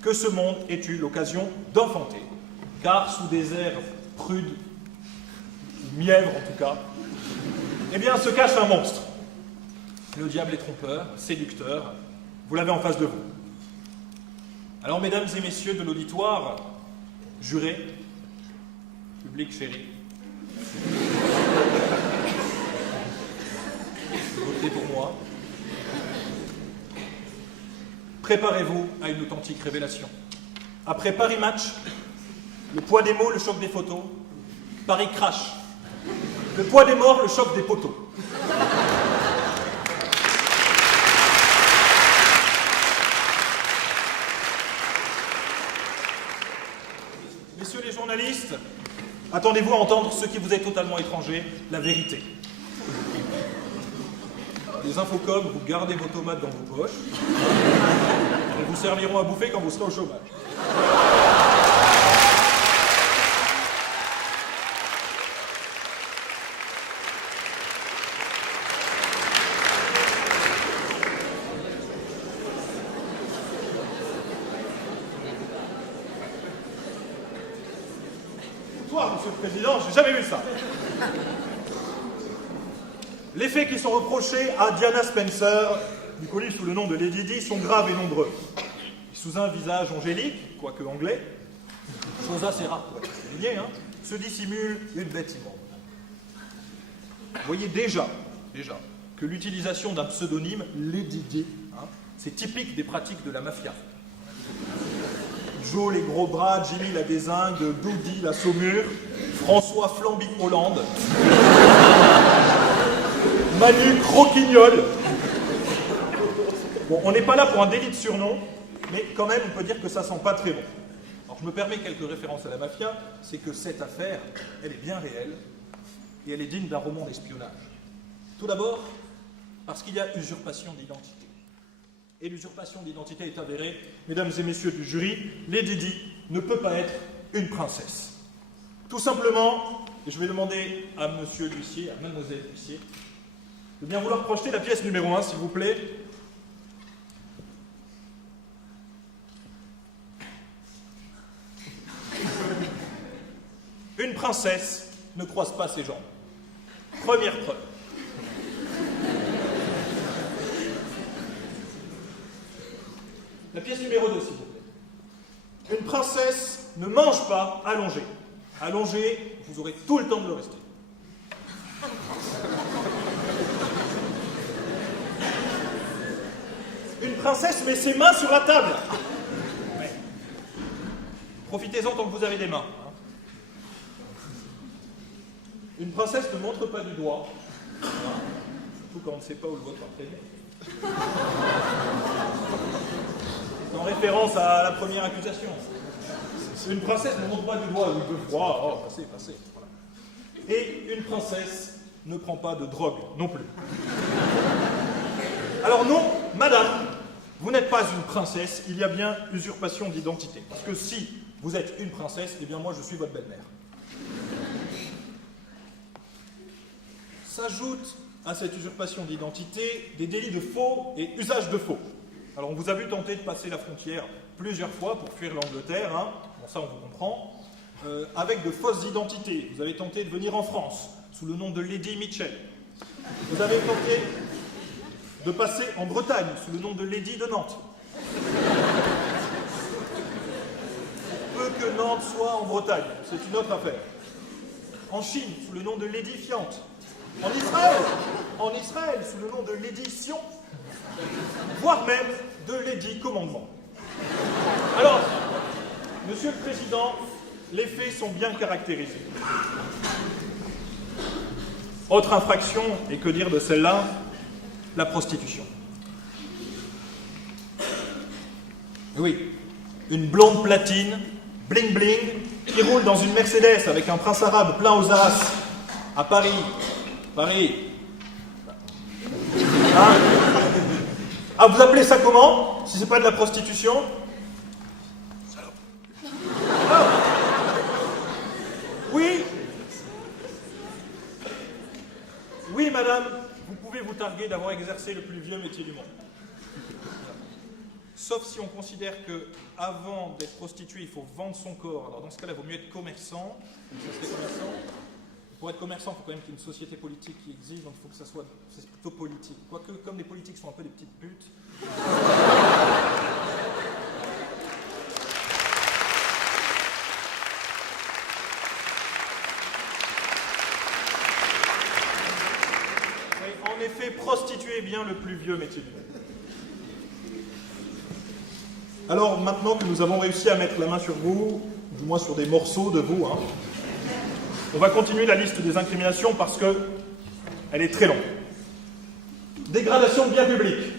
que ce monde ait eu l'occasion d'enfanter. Car sous des airs prudes, mièvres en tout cas, eh bien se cache un monstre. Le diable est trompeur, séducteur, vous l'avez en face de vous. Alors mesdames et messieurs de l'auditoire, jurés, public chéri, votez pour moi. Préparez-vous à une authentique révélation. Après Paris Match, le poids des mots, le choc des photos, Paris Crash, le poids des morts, le choc des poteaux. Messieurs les journalistes, attendez-vous à entendre ce qui vous est totalement étranger, la vérité. Les infocoms, vous gardez vos tomates dans vos poches. Elles vous serviront à bouffer quand vous serez au chômage. Toi, Monsieur le Président, j'ai jamais vu ça. Les faits qui sont reprochés à Diana Spencer, du connu sous le nom de Lady Di, sont graves et nombreux. Sous un visage angélique, quoique anglais, chose assez rare pour être souligné, se dissimule une bête immonde. Vous voyez déjà que l'utilisation d'un pseudonyme, Lady Di, c'est typique des pratiques de la mafia. Joe les gros bras, Jimmy la dézingue, Doody la saumure, François Flamby Hollande, Manu Croquignol. Bon, on n'est pas là pour un délit de surnom, mais quand même, on peut dire que ça sent pas très bon. Alors, je me permets quelques références à la mafia, c'est que cette affaire, elle est bien réelle, et elle est digne d'un roman d'espionnage. Tout d'abord, parce qu'il y a usurpation d'identité. Et l'usurpation d'identité est avérée, mesdames et messieurs du jury, Lady Di ne peut pas être une princesse. Tout simplement, et je vais demander à monsieur l'huissier, à mademoiselle l'huissier, de bien vouloir projeter la pièce numéro 1, s'il vous plaît. Une princesse ne croise pas ses jambes. Première preuve. La pièce numéro 2, s'il vous plaît. Une princesse ne mange pas allongée. Allongée, vous aurez tout le temps de le rester. Une princesse met ses mains sur la table. Ouais. Profitez-en tant que vous avez des mains. Une princesse ne montre pas du doigt, surtout quand on ne sait pas où le vôtre va traîner. En référence à la première accusation. Une princesse ne montre pas du doigt où il peut froid. Oh, passez, passez. Voilà. Et une princesse ne prend pas de drogue non plus. Alors non, madame, vous n'êtes pas une princesse, il y a bien usurpation d'identité. Parce que si vous êtes une princesse, eh bien moi je suis votre belle-mère. S'ajoutent à cette usurpation d'identité des délits de faux et usage de faux. Alors on vous a vu tenter de passer la frontière plusieurs fois pour fuir l'Angleterre, hein. Bon ça on vous comprend, avec de fausses identités. Vous avez tenté de venir en France sous le nom de Lady Mitchell. Vous avez tenté de passer en Bretagne sous le nom de Lady de Nantes. Peu que Nantes soit en Bretagne, c'est une autre affaire. En Chine sous le nom de Lady Fiante. En Israël, sous le nom de Lady Sion, voire même de Lady Commandement. Alors, Monsieur le Président, les faits sont bien caractérisés. Autre infraction, et que dire de celle-là? La prostitution. Oui, une blonde platine, bling bling, qui roule dans une Mercedes avec un prince arabe plein aux as, à Paris. Hein? Ah, vous appelez ça comment, si c'est pas de la prostitution? Salope. Ah. Oui, madame, vous pouvez vous targuer d'avoir exercé le plus vieux métier du monde. Sauf si on considère que, avant d'être prostitué, il faut vendre son corps. Alors dans ce cas-là, il vaut mieux être commerçant. Pour être commerçant, il faut quand même qu'il y ait une société politique qui existe, donc il faut que ça soit plutôt politique. Quoique, comme les politiques sont un peu des petites putes. Oui, en effet, prostituer est bien le plus vieux métier du monde. Alors, maintenant que nous avons réussi à mettre la main sur vous, du moins sur des morceaux de vous, hein, on va continuer la liste des incriminations parce qu'elle est très longue. Dégradation de biens publics.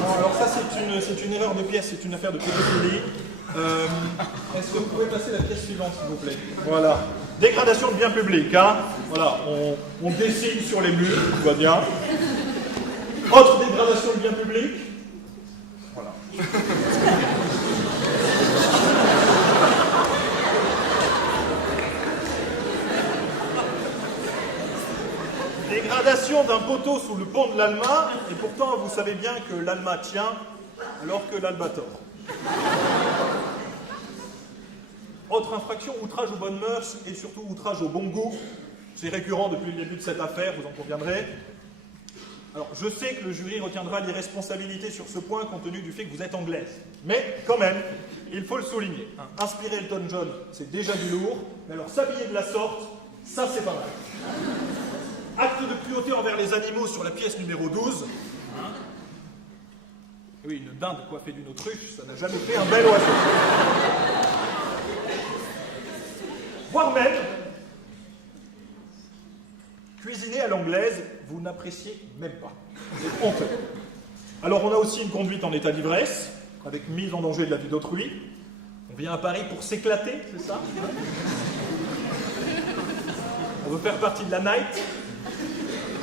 Non, alors ça c'est une erreur de pièce, c'est une affaire de pédophilie. Est-ce que vous pouvez passer la pièce suivante s'il vous plaît? Voilà. Dégradation de biens publics, hein. Voilà, on dessine sur les murs, tout va bien. Autre dégradation de biens publics. Voilà. Dégradation d'un poteau sous le pont de l'Alma, et pourtant vous savez bien que l'Alma tient alors que l'Albator. Autre infraction, outrage aux bonnes mœurs et surtout outrage au bon goût. C'est récurrent depuis le début de cette affaire, vous en conviendrez. Alors, je sais que le jury retiendra l'irresponsabilité sur ce point compte tenu du fait que vous êtes anglaise. Mais, quand même, il faut le souligner. Hein. Inspirer Elton John, c'est déjà du lourd. Mais alors, s'habiller de la sorte, ça, c'est pas mal. Acte de cruauté envers les animaux sur la pièce numéro 12. Hein. Oui, une dinde coiffée d'une autruche, ça n'a jamais fait un bel oiseau. Voire même, cuisiner à l'anglaise, vous n'appréciez même pas. C'est honteux. Alors on a aussi une conduite en état d'ivresse, avec mise en danger de la vie d'autrui. On vient à Paris pour s'éclater, c'est ça? On veut faire partie de la night,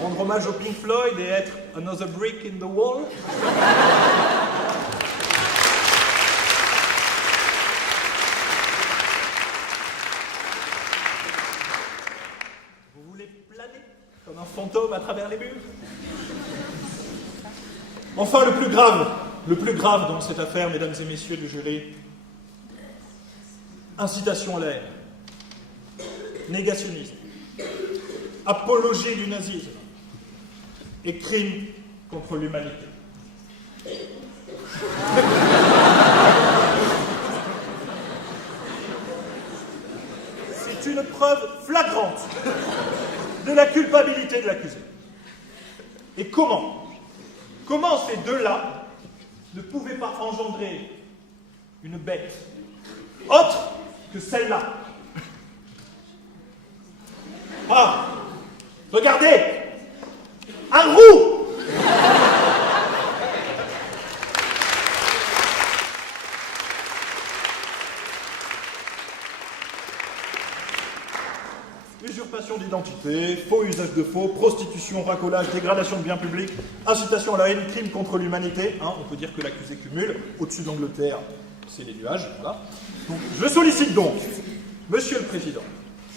rendre hommage au Pink Floyd et être another brick in the wall. Comme un fantôme à travers les murs. Enfin, le plus grave dans cette affaire, mesdames et messieurs du jury, incitation à la haine, négationnisme, apologie du nazisme et crime contre l'humanité. C'est une preuve flagrante de la culpabilité de l'accusé. Et comment Comment ces deux-là ne pouvaient pas engendrer une bête autre que celle-là? Ah, regardez, un roux! Usurpation d'identité, faux usage de faux, prostitution, racolage, dégradation de biens publics, incitation à la haine, crime contre l'humanité. On peut dire que l'accusé cumule. Au-dessus d'Angleterre, c'est les nuages. Voilà. Donc, je sollicite donc, Monsieur le Président,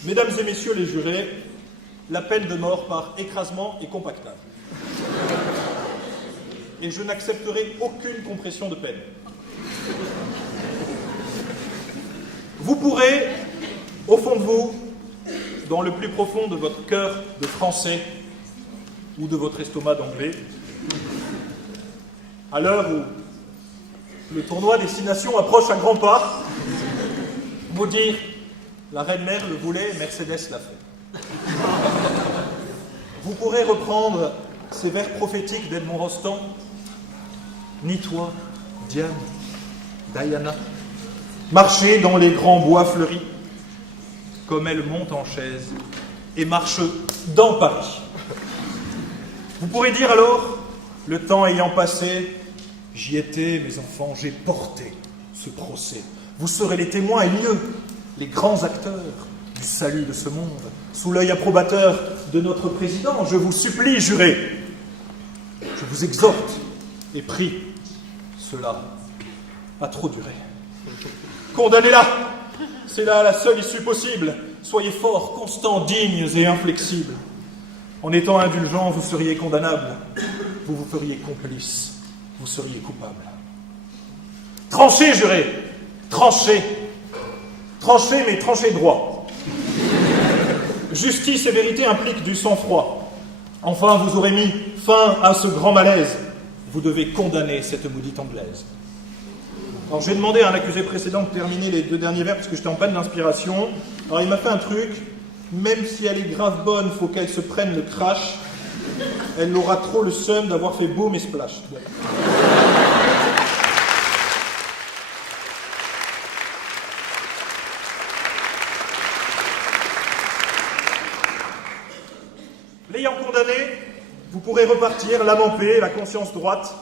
Mesdames et Messieurs les jurés, la peine de mort par écrasement et compactage. Et je n'accepterai aucune compression de peine. Vous pourrez, au fond de vous, dans le plus profond de votre cœur de Français ou de votre estomac d'Anglais, à l'heure où le tournoi des 6 nations approche à grands pas, vous dire « La reine-mère le voulait, Mercedes l'a fait ». Vous pourrez reprendre ces vers prophétiques d'Edmond Rostand « Ni toi, Diane, Diana, marchez dans les grands bois fleuris, comme elle monte en chaise et marche dans Paris. » Vous pourrez dire alors, le temps ayant passé, j'y étais, mes enfants, j'ai porté ce procès. Vous serez les témoins et mieux, les grands acteurs du salut de ce monde. Sous l'œil approbateur de notre président, je vous supplie, jurés, je vous exhorte et prie, cela a trop duré. Condamnez-la! C'est là la seule issue possible. Soyez forts, constants, dignes et inflexibles. En étant indulgents, vous seriez condamnables. Vous vous feriez complice. Vous seriez coupable. Tranchez, jurés! Tranchez! Tranchez, mais tranchez droit. Justice et vérité impliquent du sang-froid. Enfin, vous aurez mis fin à ce grand malaise. Vous devez condamner cette maudite Anglaise. Alors j'ai demandé à un accusé précédent de terminer les 2 derniers vers parce que j'étais en panne d'inspiration. Alors il m'a fait un truc, même si elle est grave bonne, faut qu'elle se prenne le crash. Elle aura trop le seum d'avoir fait boum et splash. Bon. L'ayant condamné, vous pourrez repartir, l'âme en paix, la conscience droite,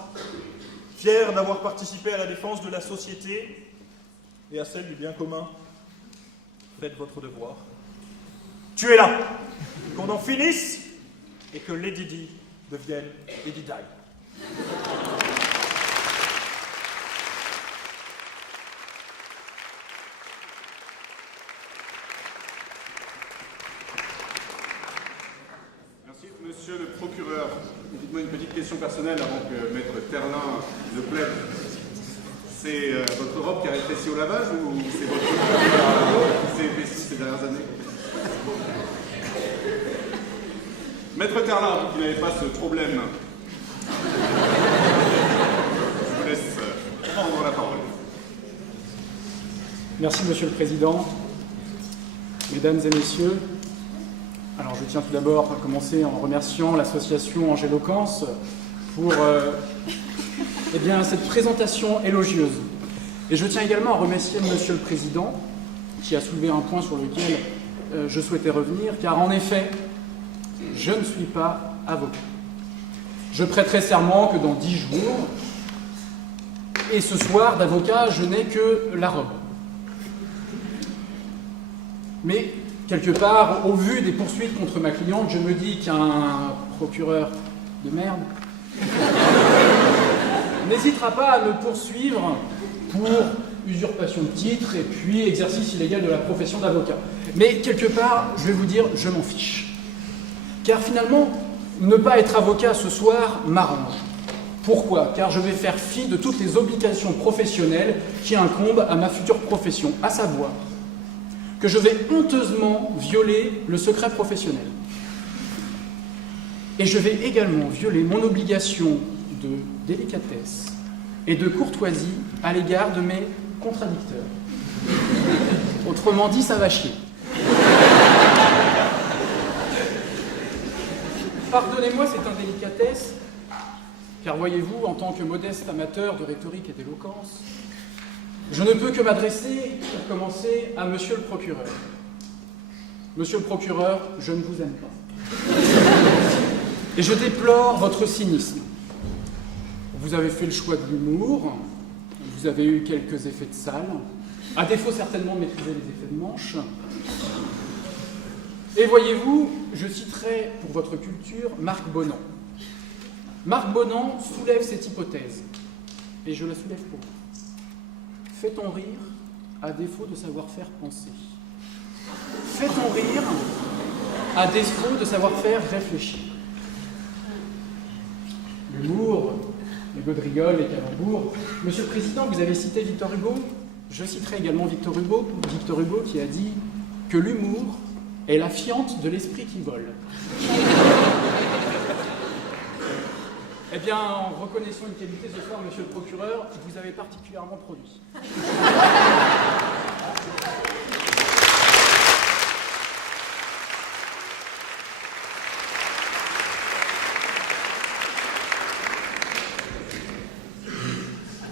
fier d'avoir participé à la défense de la société et à celle du bien commun. Faites votre devoir. Tuez-la, qu'on en finisse et que Lady Di devienne Lady Di. Merci, monsieur le procureur. Dites-moi une petite question personnelle avant que maître Terlin ne plaide. C'est votre robe qui a rétréci au lavage ou c'est votre robe qui s'est épaissie ces dernières années? Maître Terlin, vous qui n'avez pas ce problème, je vous laisse prendre la parole. Merci, Monsieur le Président. Mesdames et Messieurs, alors je tiens tout d'abord à commencer en remerciant l'association Angéloquence pour cette présentation élogieuse. Et je tiens également à remercier Monsieur le Président qui a soulevé un point sur lequel je souhaitais revenir, car en effet, je ne suis pas avocat. Je prêterai serment que dans 10 jours, et ce soir, d'avocat, je n'ai que la robe. Mais, quelque part, au vu des poursuites contre ma cliente, je me dis qu'un procureur de merde n'hésitera pas à me poursuivre pour usurpation de titre et puis exercice illégal de la profession d'avocat. Mais quelque part, je vais vous dire, je m'en fiche. Car finalement, ne pas être avocat ce soir m'arrange. Pourquoi? Car je vais faire fi de toutes les obligations professionnelles qui incombent à ma future profession, à savoir que je vais honteusement violer le secret professionnel. Et je vais également violer mon obligation de délicatesse et de courtoisie à l'égard de mes contradicteurs. Autrement dit, ça va chier. Pardonnez-moi cette indélicatesse, car voyez-vous, en tant que modeste amateur de rhétorique et d'éloquence, je ne peux que m'adresser, pour commencer, à monsieur le procureur. Monsieur le procureur, je ne vous aime pas. Et je déplore votre cynisme. Vous avez fait le choix de l'humour, vous avez eu quelques effets de salle, à défaut certainement de maîtriser les effets de manche. Et voyez-vous, je citerai pour votre culture Marc Bonan. Marc Bonan soulève cette hypothèse, et je la soulève pour vous. Fait-on rire à défaut de savoir faire penser? Fait-on rire à défaut de savoir faire réfléchir? L'humour, les gaudrioles, les calembours. Monsieur le Président, vous avez cité Victor Hugo. Je citerai également Victor Hugo qui a dit que l'humour est la fiente de l'esprit qui vole. Eh bien, en reconnaissant une qualité ce soir, monsieur le procureur, vous avez particulièrement produit.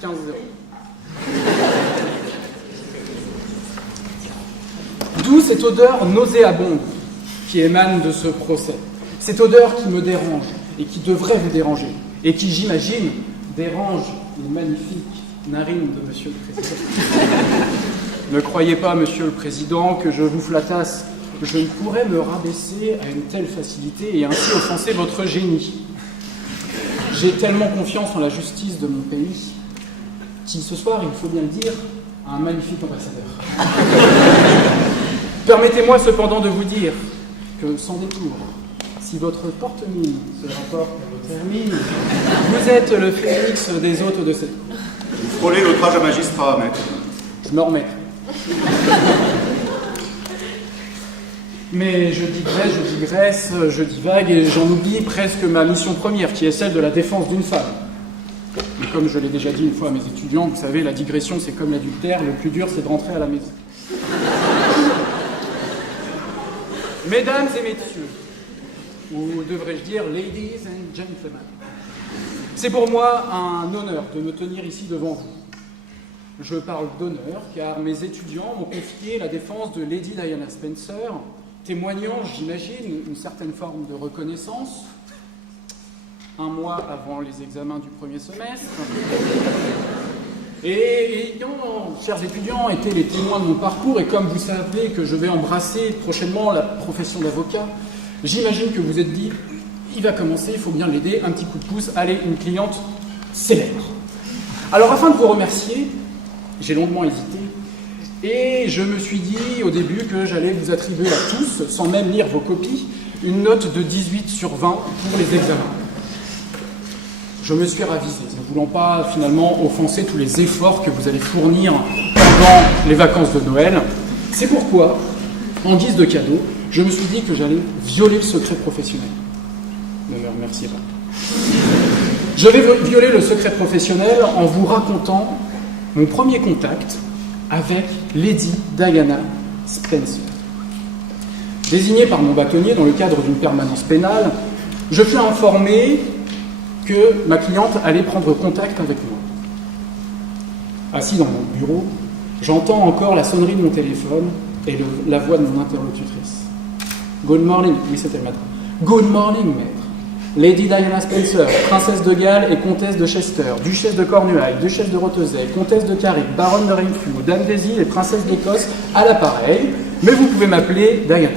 15-0. D'où cette odeur nauséabonde qui émane de ce procès. Cette odeur qui me dérange et qui devrait vous déranger et qui, j'imagine, dérange les magnifiques narines de monsieur le Président. Ne croyez pas, monsieur le Président, que je vous flattasse. Je ne pourrais me rabaisser à une telle facilité et ainsi offenser votre génie. J'ai tellement confiance en la justice de mon pays qui, ce soir, il faut bien le dire, a un magnifique ambassadeur. Permettez-moi cependant de vous dire que, sans détour, si votre porte-mine se rapporte à votre hermine, vous êtes le phénix des hôtes de cette cour. Vous frôlez l'outrage à magistrat, maître. Je me remets. Mais je digresse, je divague et j'en oublie presque ma mission première, qui est celle de la défense d'une femme. Mais comme je l'ai déjà dit une fois à mes étudiants, vous savez, la digression c'est comme l'adultère, le plus dur c'est de rentrer à la maison. Mesdames et messieurs, ou devrais-je dire ladies and gentlemen, c'est pour moi un honneur de me tenir ici devant vous. Je parle d'honneur car mes étudiants m'ont confié la défense de Lady Diana Spencer, témoignant, j'imagine, une certaine forme de reconnaissance, un mois avant les examens du premier semestre. Et ayant, chers étudiants, été les témoins de mon parcours, et comme vous savez que je vais embrasser prochainement la profession d'avocat, j'imagine que vous êtes dit, il va commencer, il faut bien l'aider, un petit coup de pouce, allez, une cliente célèbre. Alors afin de vous remercier, j'ai longuement hésité, et je me suis dit au début que j'allais vous attribuer à tous, sans même lire vos copies, une note de 18 sur 20 pour les examens. Je me suis ravisé, ne voulant pas finalement offenser tous les efforts que vous allez fournir pendant les vacances de Noël. C'est pourquoi, en guise de cadeau, je me suis dit que j'allais violer le secret professionnel. Ne me remerciez pas. Je vais violer le secret professionnel en vous racontant mon premier contact avec Lady Diana Spencer. Désigné par mon bâtonnier dans le cadre d'une permanence pénale, je fus informé que ma cliente allait prendre contact avec moi. Assis dans mon bureau, j'entends encore la sonnerie de mon téléphone et la voix de mon interlocutrice. Good morning, oui c'était le matin. Good morning, maître. Lady Diana Spencer, princesse de Galles et comtesse de Chester, duchesse de Cornouailles, duchesse de Rothesay, comtesse de Carrick, baronne de Renfrew, dame des îles et princesse d'Écosse à l'appareil, mais vous pouvez m'appeler Diana.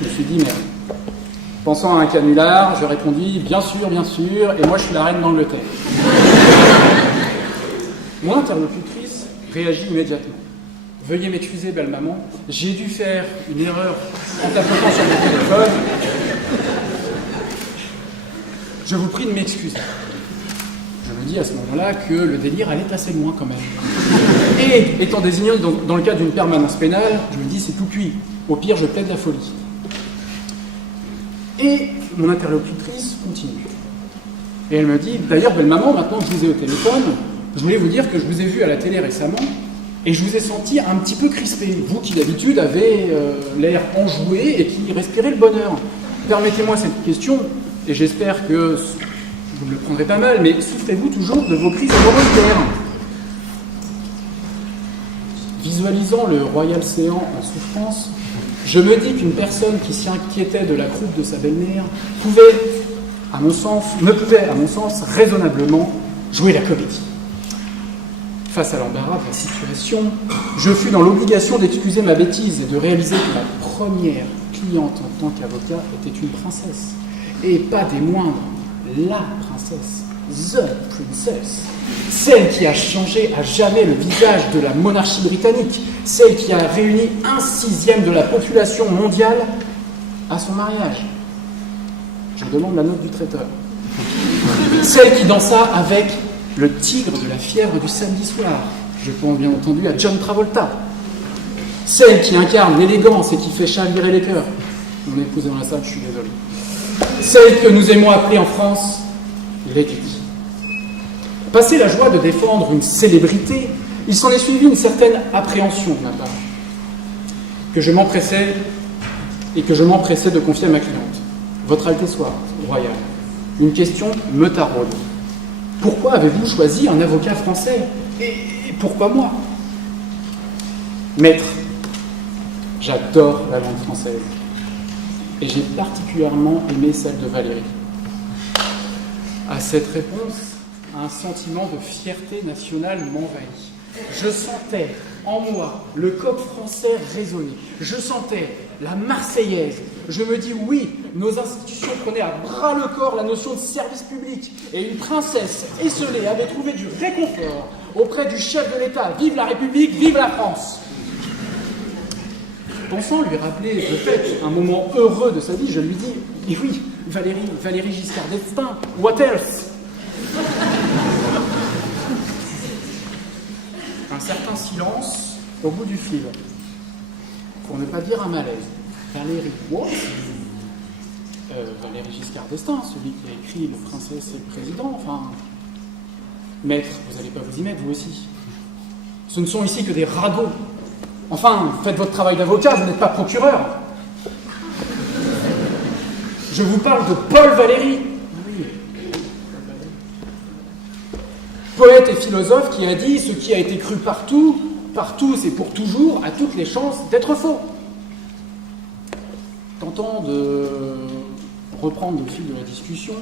Je me suis dit, merde. Pensant à un canular, je répondis, bien sûr, et moi je suis la reine d'Angleterre. Mon interlocutrice réagit immédiatement. Veuillez m'excuser, belle maman, j'ai dû faire une erreur en tapotant sur mon téléphone. Je vous prie de m'excuser. Je me dis à ce moment-là que le délire allait assez loin quand même. Et étant désigné dans le cadre d'une permanence pénale, je me dis c'est tout cuit. Au pire, je plaide la folie. Et mon interlocutrice continue. Et elle me dit, d'ailleurs, belle maman, maintenant que je vous ai au téléphone, je voulais vous dire que je vous ai vu à la télé récemment, et je vous ai senti un petit peu crispé. Vous qui d'habitude avez l'air enjoué et qui respirez le bonheur. permettez-moi cette question, et j'espère que vous ne le prendrez pas mal, mais souffrez-vous toujours de vos crises hémorroïdaires? Visualisant le royal séant en souffrance, je me dis qu'une personne qui s'y inquiétait de la croupe de sa belle-mère ne pouvait, à mon sens, raisonnablement jouer la comédie. Face à l'embarras de la situation, je fus dans l'obligation d'excuser ma bêtise et de réaliser que ma première cliente en tant qu'avocat était une princesse. Et pas des moindres, la princesse, the princess. Celle qui a changé à jamais le visage de la monarchie britannique, celle qui a réuni 1/6 de la population mondiale à son mariage. Je demande la note du traiteur. Celle qui dansa avec le tigre de la fièvre du samedi soir. Je pense bien entendu à John Travolta. Celle qui incarne l'élégance et qui fait chavirer les cœurs. Mon épouse est dans la salle, je suis désolé. Celle que nous aimons appeler en France Lady Di. Passé la joie de défendre une célébrité, il s'en est suivi une certaine appréhension de ma part, que je m'empressais de confier à ma cliente. Votre Altesse royale, une question me taraude. Pourquoi avez-vous choisi un avocat français? Et pourquoi moi? Maître, j'adore la langue française. Et j'ai particulièrement aimé celle de Valérie. À cette réponse, un sentiment de fierté nationale m'envahit. Je sentais en moi le coq français résonner. Je sentais la Marseillaise. Je me dis oui, nos institutions prenaient à bras le corps la notion de service public. Et une princesse esselée avait trouvé du réconfort auprès du chef de l'État. Vive la République, vive la France! Pensant lui rappeler peut-être un moment heureux de sa vie, je lui dis « Et oui, Valérie Giscard d'Estaing, what else ?» Un certain silence au bout du fil, pour ne pas dire un malaise. Valérie, what? Valérie Giscard d'Estaing, celui qui a écrit Le Princesse et le Président, enfin... Maître, vous n'allez pas vous y mettre, vous aussi. Ce ne sont ici que des ragots. Enfin, faites votre travail d'avocat, vous n'êtes pas procureur. Je vous parle de Paul Valéry. Oui. Poète et philosophe qui a dit « Ce qui a été cru partout, par tous et pour toujours, a toutes les chances d'être faux. » Tentant de reprendre le fil de la discussion,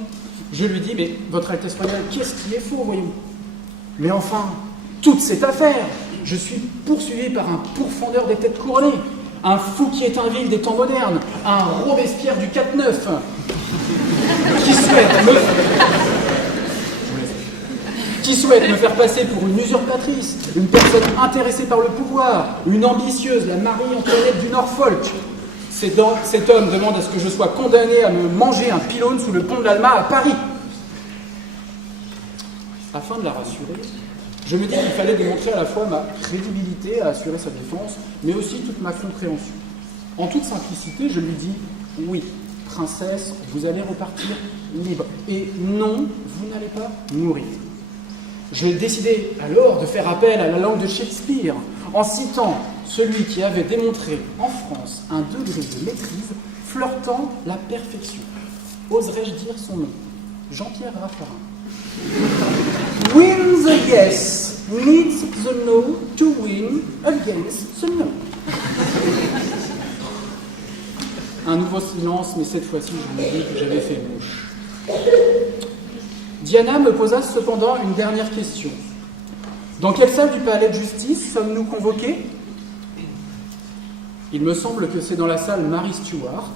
je lui dis « Mais, Votre Altesse Royale, qu'est-ce qui est faux, voyons ?» Mais enfin, toute cette affaire, je suis poursuivi par un pourfendeur des têtes couronnées, un Fouquier-Tinville des temps modernes, un Robespierre du 4-9, qui souhaite me faire passer pour une usurpatrice, une personne intéressée par le pouvoir, une ambitieuse, la Marie-Antoinette du Norfolk. Cet homme demande à ce que je sois condamné à me manger un pylône sous le pont de l'Alma à Paris. Afin de la rassurer, je me dis qu'il fallait démontrer à la fois ma crédibilité à assurer sa défense, mais aussi toute ma compréhension. En toute simplicité, je lui dis « Oui, princesse, vous allez repartir libre. Et non, vous n'allez pas mourir. » Je décidai alors de faire appel à la langue de Shakespeare, en citant celui qui avait démontré en France un degré de maîtrise flirtant la perfection. Oserais-je dire son nom? Jean-Pierre Raffarin. Win the yes, needs the no to win against the no. Un nouveau silence, mais cette fois-ci, je me dis que j'avais fait mouche. Diana me posa cependant une dernière question. Dans quelle salle du palais de justice sommes-nous convoqués? Il me semble que c'est dans la salle Mary Stuart.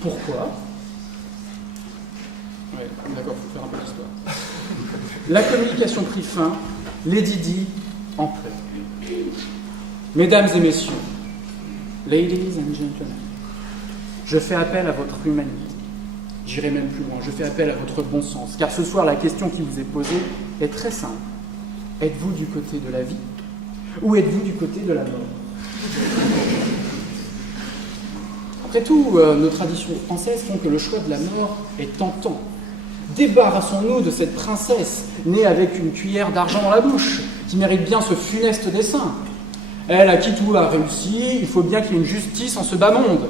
Pourquoi? Ouais, d'accord, il faut faire un peu d'histoire. La communication prit fin, Lady Di entrait. Mesdames et messieurs, ladies and gentlemen, je fais appel à votre humanité. J'irai même plus loin, je fais appel à votre bon sens, car ce soir, la question qui vous est posée est très simple. Êtes-vous du côté de la vie ou êtes-vous du côté de la mort? Après tout, nos traditions françaises font que le choix de la mort est tentant. Débarrassons-nous de cette princesse, née avec une cuillère d'argent dans la bouche, qui mérite bien ce funeste dessein. Elle, à qui tout a réussi, il faut bien qu'il y ait une justice en ce bas monde.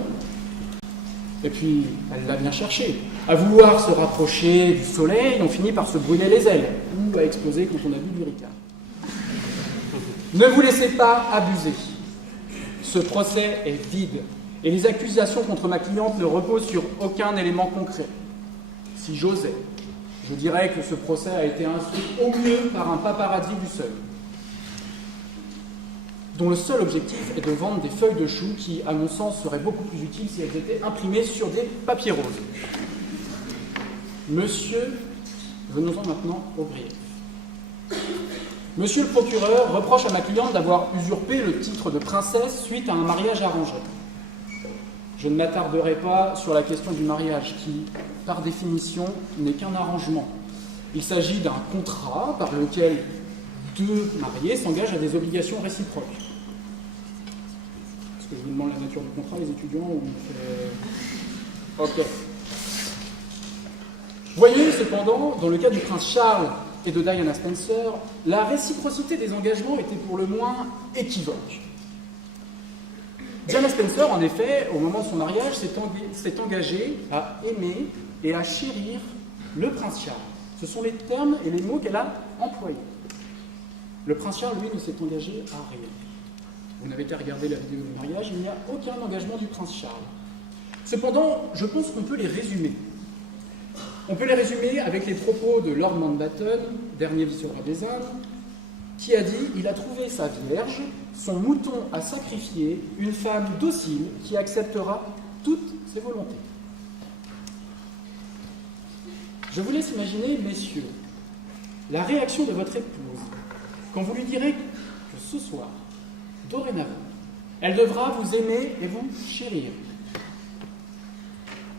Et puis, elle l'a bien cherché. À vouloir se rapprocher du soleil, on finit par se brûler les ailes, ou à exploser quand on a bu du Ricard. Ne vous laissez pas abuser. Ce procès est vide, et les accusations contre ma cliente ne reposent sur aucun élément concret. Si j'osais, je dirais que ce procès a été instruit au mieux par un paparazzi du seuil, dont le seul objectif est de vendre des feuilles de chou qui, à mon sens, seraient beaucoup plus utiles si elles étaient imprimées sur des papiers roses. Monsieur, venons-en maintenant au grief. Monsieur le procureur reproche à ma cliente d'avoir usurpé le titre de princesse suite à un mariage arrangé. Je ne m'attarderai pas sur la question du mariage qui, par définition, n'est qu'un arrangement. Il s'agit d'un contrat par lequel deux mariés s'engagent à des obligations réciproques. Est-ce que je vous demande la nature du contrat, les étudiants, ou Ok. Voyez cependant, dans le cas du prince Charles et de Diana Spencer, la réciprocité des engagements était pour le moins équivoque. Diana Spencer, en effet, au moment de son mariage, s'est engagée à aimer et à chérir le prince Charles. Ce sont les termes et les mots qu'elle a employés. Le prince Charles, lui, ne s'est engagé à rien. Vous n'avez qu'à regarder la vidéo du mariage, il n'y a aucun engagement du prince Charles. Cependant, je pense qu'on peut les résumer. On peut les résumer avec les propos de Lord Mountbatten, dernier vice-roi des Indes, qui a dit « Il a trouvé sa vierge, son mouton à sacrifier, une femme docile qui acceptera toutes ses volontés. » Je vous laisse imaginer, messieurs, la réaction de votre épouse quand vous lui direz que ce soir, dorénavant, elle devra vous aimer et vous chérir.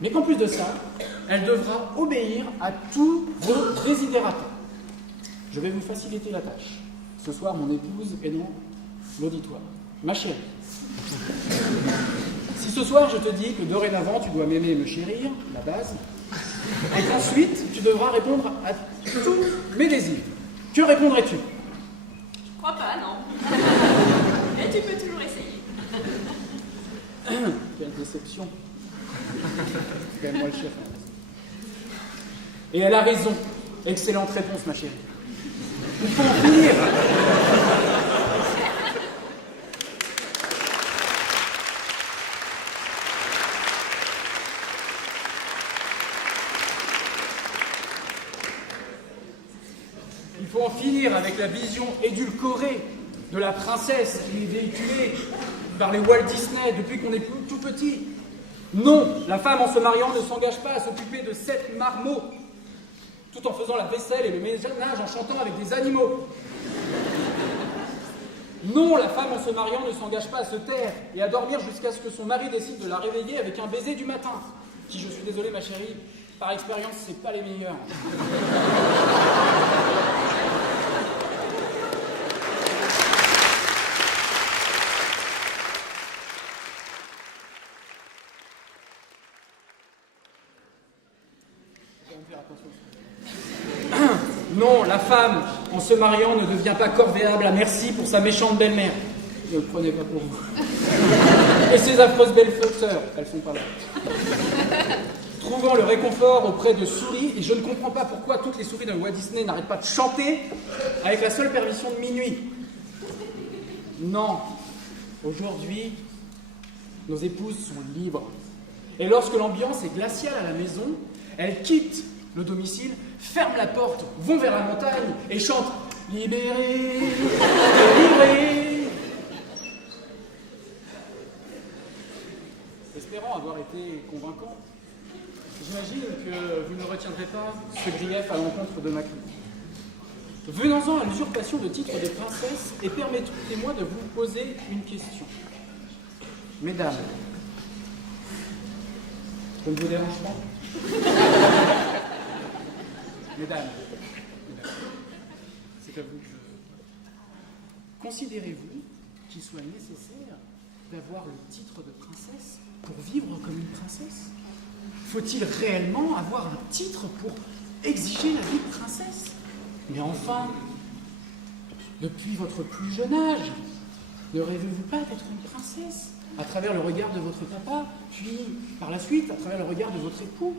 Mais qu'en plus de ça, elle devra obéir à tous vos desiderata. Je vais vous faciliter la tâche. Ce soir, mon épouse est dans l'auditoire. Ma chérie, si ce soir je te dis que dorénavant tu dois m'aimer et me chérir, la base, et qu'ensuite tu devras répondre à tous mes désirs, que répondrais-tu? Je crois pas, non. Mais tu peux toujours essayer. Quelle déception. C'est quand même moi le chef. Et elle a raison. Excellente réponse, ma chérie. Il faut en finir. Il faut en finir avec la vision édulcorée de la princesse qui est véhiculée par les Walt Disney depuis qu'on est tout petit. Non, la femme en se mariant ne s'engage pas à s'occuper de 7 marmots, tout en faisant la vaisselle et le ménage en chantant avec des animaux. Non, la femme en se mariant ne s'engage pas à se taire et à dormir jusqu'à ce que son mari décide de la réveiller avec un baiser du matin. Qui, je suis désolé ma chérie, par expérience, c'est pas les meilleurs. Non, la femme, en se mariant, ne devient pas corvéable à merci pour sa méchante belle-mère. Ne le prenez pas pour vous. Et ses affreuses belles sœurs, elles sont pas là. Trouvant le réconfort auprès de souris, et je ne comprends pas pourquoi toutes les souris de Walt Disney n'arrêtent pas de chanter avec la seule permission de minuit. Non, aujourd'hui, nos épouses sont libres. Et lorsque l'ambiance est glaciale à la maison, elles quittent le domicile, ferment la porte, vont vers la montagne et chantent « Libérés, délivrés ». Espérant avoir été convaincant, j'imagine que vous ne retiendrez pas ce grief à l'encontre de ma cliente. Venons-en à l'usurpation de titre de princesse et permettez-moi de vous poser une question. Mesdames, je ne vous dérange pas? Mesdames, c'est à vous que je... Considérez-vous qu'il soit nécessaire d'avoir le titre de princesse pour vivre comme une princesse? Faut-il réellement avoir un titre pour exiger la vie de princesse? Mais enfin, depuis votre plus jeune âge, ne rêvez-vous pas d'être une princesse? à travers le regard de votre papa, puis par la suite à travers le regard de votre époux.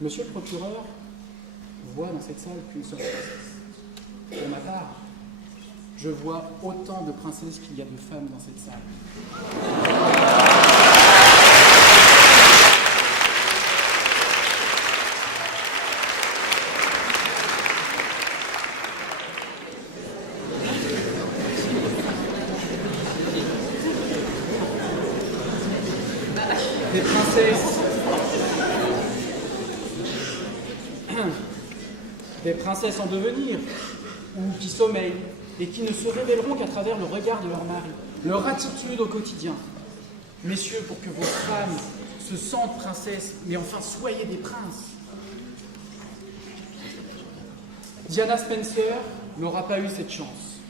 Monsieur le procureur voit dans cette salle qu'une seule princesse. Pour ma part, je vois autant de princesses qu'il y a de femmes dans cette salle. Des princesses en devenir, ou qui sommeillent, et qui ne se révéleront qu'à travers le regard de leur mari, leur attitude au quotidien. Messieurs, pour que vos femmes se sentent princesses, mais enfin soyez des princes. Diana Spencer n'aura pas eu cette chance.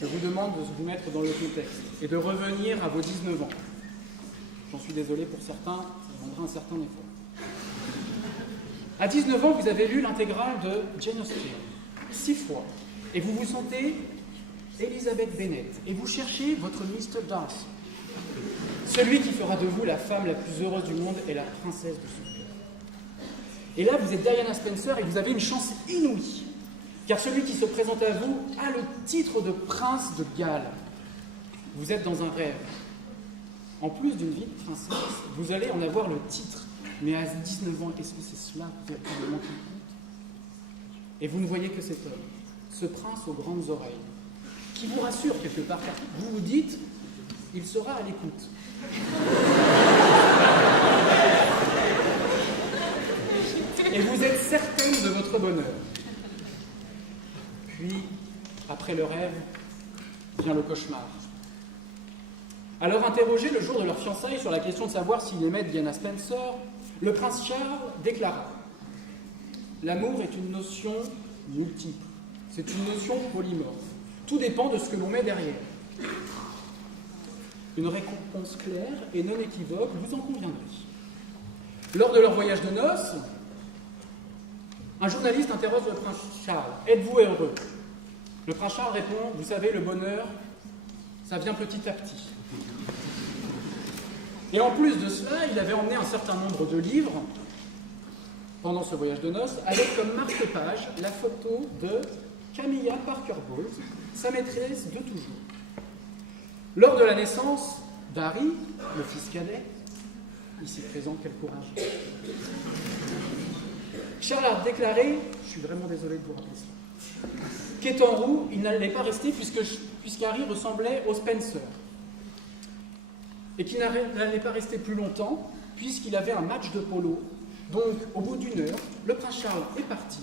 Je vous demande de vous mettre dans le contexte et de revenir à vos 19 ans. J'en suis désolé pour certains, ça demandera un certain effort. À 19 ans, vous avez lu l'intégrale de Jane Austen, 6 fois, et vous vous sentez Elizabeth Bennet, et vous cherchez votre Mr. Darcy, celui qui fera de vous la femme la plus heureuse du monde et la princesse de son cœur. Et là, vous êtes Diana Spencer et vous avez une chance inouïe, car celui qui se présente à vous a le titre de prince de Galles. Vous êtes dans un rêve. En plus d'une vie de princesse, vous allez en avoir le titre. Mais à 19 ans, est-ce que c'est cela véritablement qui compte? Et vous ne voyez que cet homme, ce prince aux grandes oreilles, qui vous rassure quelque part, car vous vous dites, il sera à l'écoute. Et vous êtes certaine de votre bonheur. Puis, après le rêve, vient le cauchemar. Alors interrogé le jour de leur fiançailles sur la question de savoir s'il aimait Diana Spencer, le prince Charles déclara « L'amour est une notion multiple, c'est une notion polymorphe. Tout dépend de ce que l'on met derrière. Une récompense claire et non équivoque, vous en conviendrez. » Lors de leur voyage de noces, un journaliste interroge le prince Charles « Êtes-vous heureux ?» Le prince Charles répond « Vous savez, le bonheur, ça vient petit à petit. » Et en plus de cela, il avait emmené un certain nombre de livres pendant ce voyage de noces, avec comme marque-page la photo de Camilla Parker Bowles, sa maîtresse de toujours. Lors de la naissance d'Harry, le fils cadet, ici présent, quel courage, Charles a déclaré, je suis vraiment désolé de vous rappeler ça, qu'étant roux, il n'allait pas rester puisqu'Harry ressemblait au Spencer. Et qu'il n'allait pas rester plus longtemps, puisqu'il avait un match de polo. Donc, au bout d'une heure, le prince Charles est parti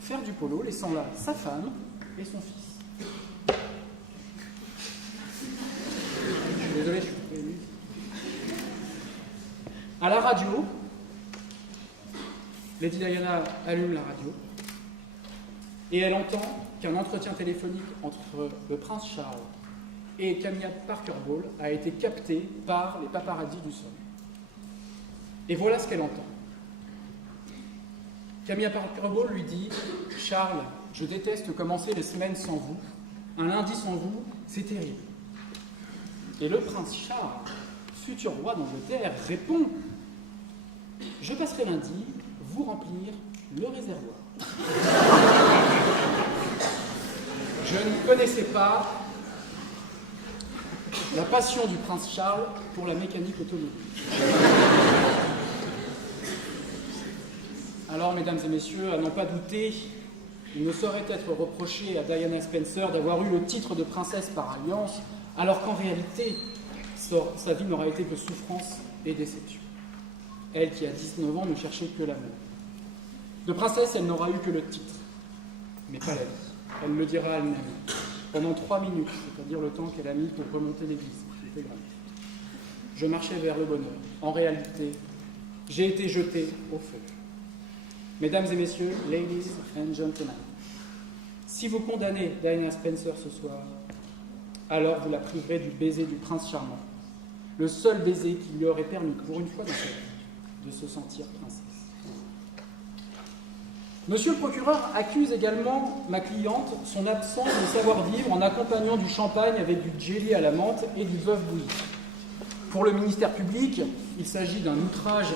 faire du polo, laissant là sa femme et son fils. Je suis désolé, je suis un peu ému. À la radio, Lady Diana allume la radio, et elle entend qu'un entretien téléphonique entre le prince Charles et Camilla Parker Bowles a été captée par les paparazzis du sol. Et voilà ce qu'elle entend. Camilla Parker Bowles lui dit « Charles, je déteste commencer les semaines sans vous. Un lundi sans vous, c'est terrible. » Et le prince Charles, futur roi d'Angleterre, répond « Je passerai lundi vous remplir le réservoir. » Je ne connaissais pas la passion du prince Charles pour la mécanique automobile. Alors, mesdames et messieurs, à n'en pas douter, il ne saurait être reproché à Diana Spencer d'avoir eu le titre de princesse par alliance, alors qu'en réalité, sa vie n'aura été que souffrance et déception. Elle, qui a 19 ans, ne cherchait que l'amour. De princesse, elle n'aura eu que le titre, mais pas la vie. Elle me le dira à elle-même. Pendant 3 minutes, c'est-à-dire le temps qu'elle a mis pour remonter l'église. C'était grave. Je marchais vers le bonheur. En réalité, j'ai été jeté au feu. Mesdames et messieurs, ladies and gentlemen, si vous condamnez Diana Spencer ce soir, alors vous la priverez du baiser du prince charmant, le seul baiser qui lui aurait permis, pour une fois dans sa vie, de se sentir princesse. Monsieur le procureur accuse également ma cliente son absence de savoir-vivre en accompagnant du champagne avec du jelly à la menthe et du bœuf bouilli. Pour le ministère public, il s'agit d'un outrage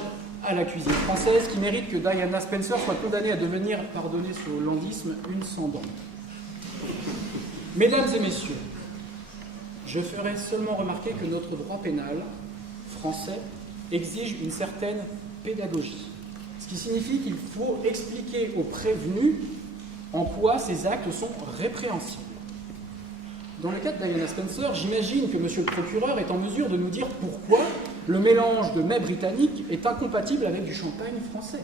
à la cuisine française qui mérite que Diana Spencer soit condamnée à devenir, pardonnez ce hollandisme, une sans dents. Mesdames et messieurs, je ferai seulement remarquer que notre droit pénal français exige une certaine pédagogie. Ce qui signifie qu'il faut expliquer aux prévenus en quoi ces actes sont répréhensibles. Dans le cas de Diana Spencer, j'imagine que monsieur le procureur est en mesure de nous dire pourquoi le mélange de mets britanniques est incompatible avec du champagne français.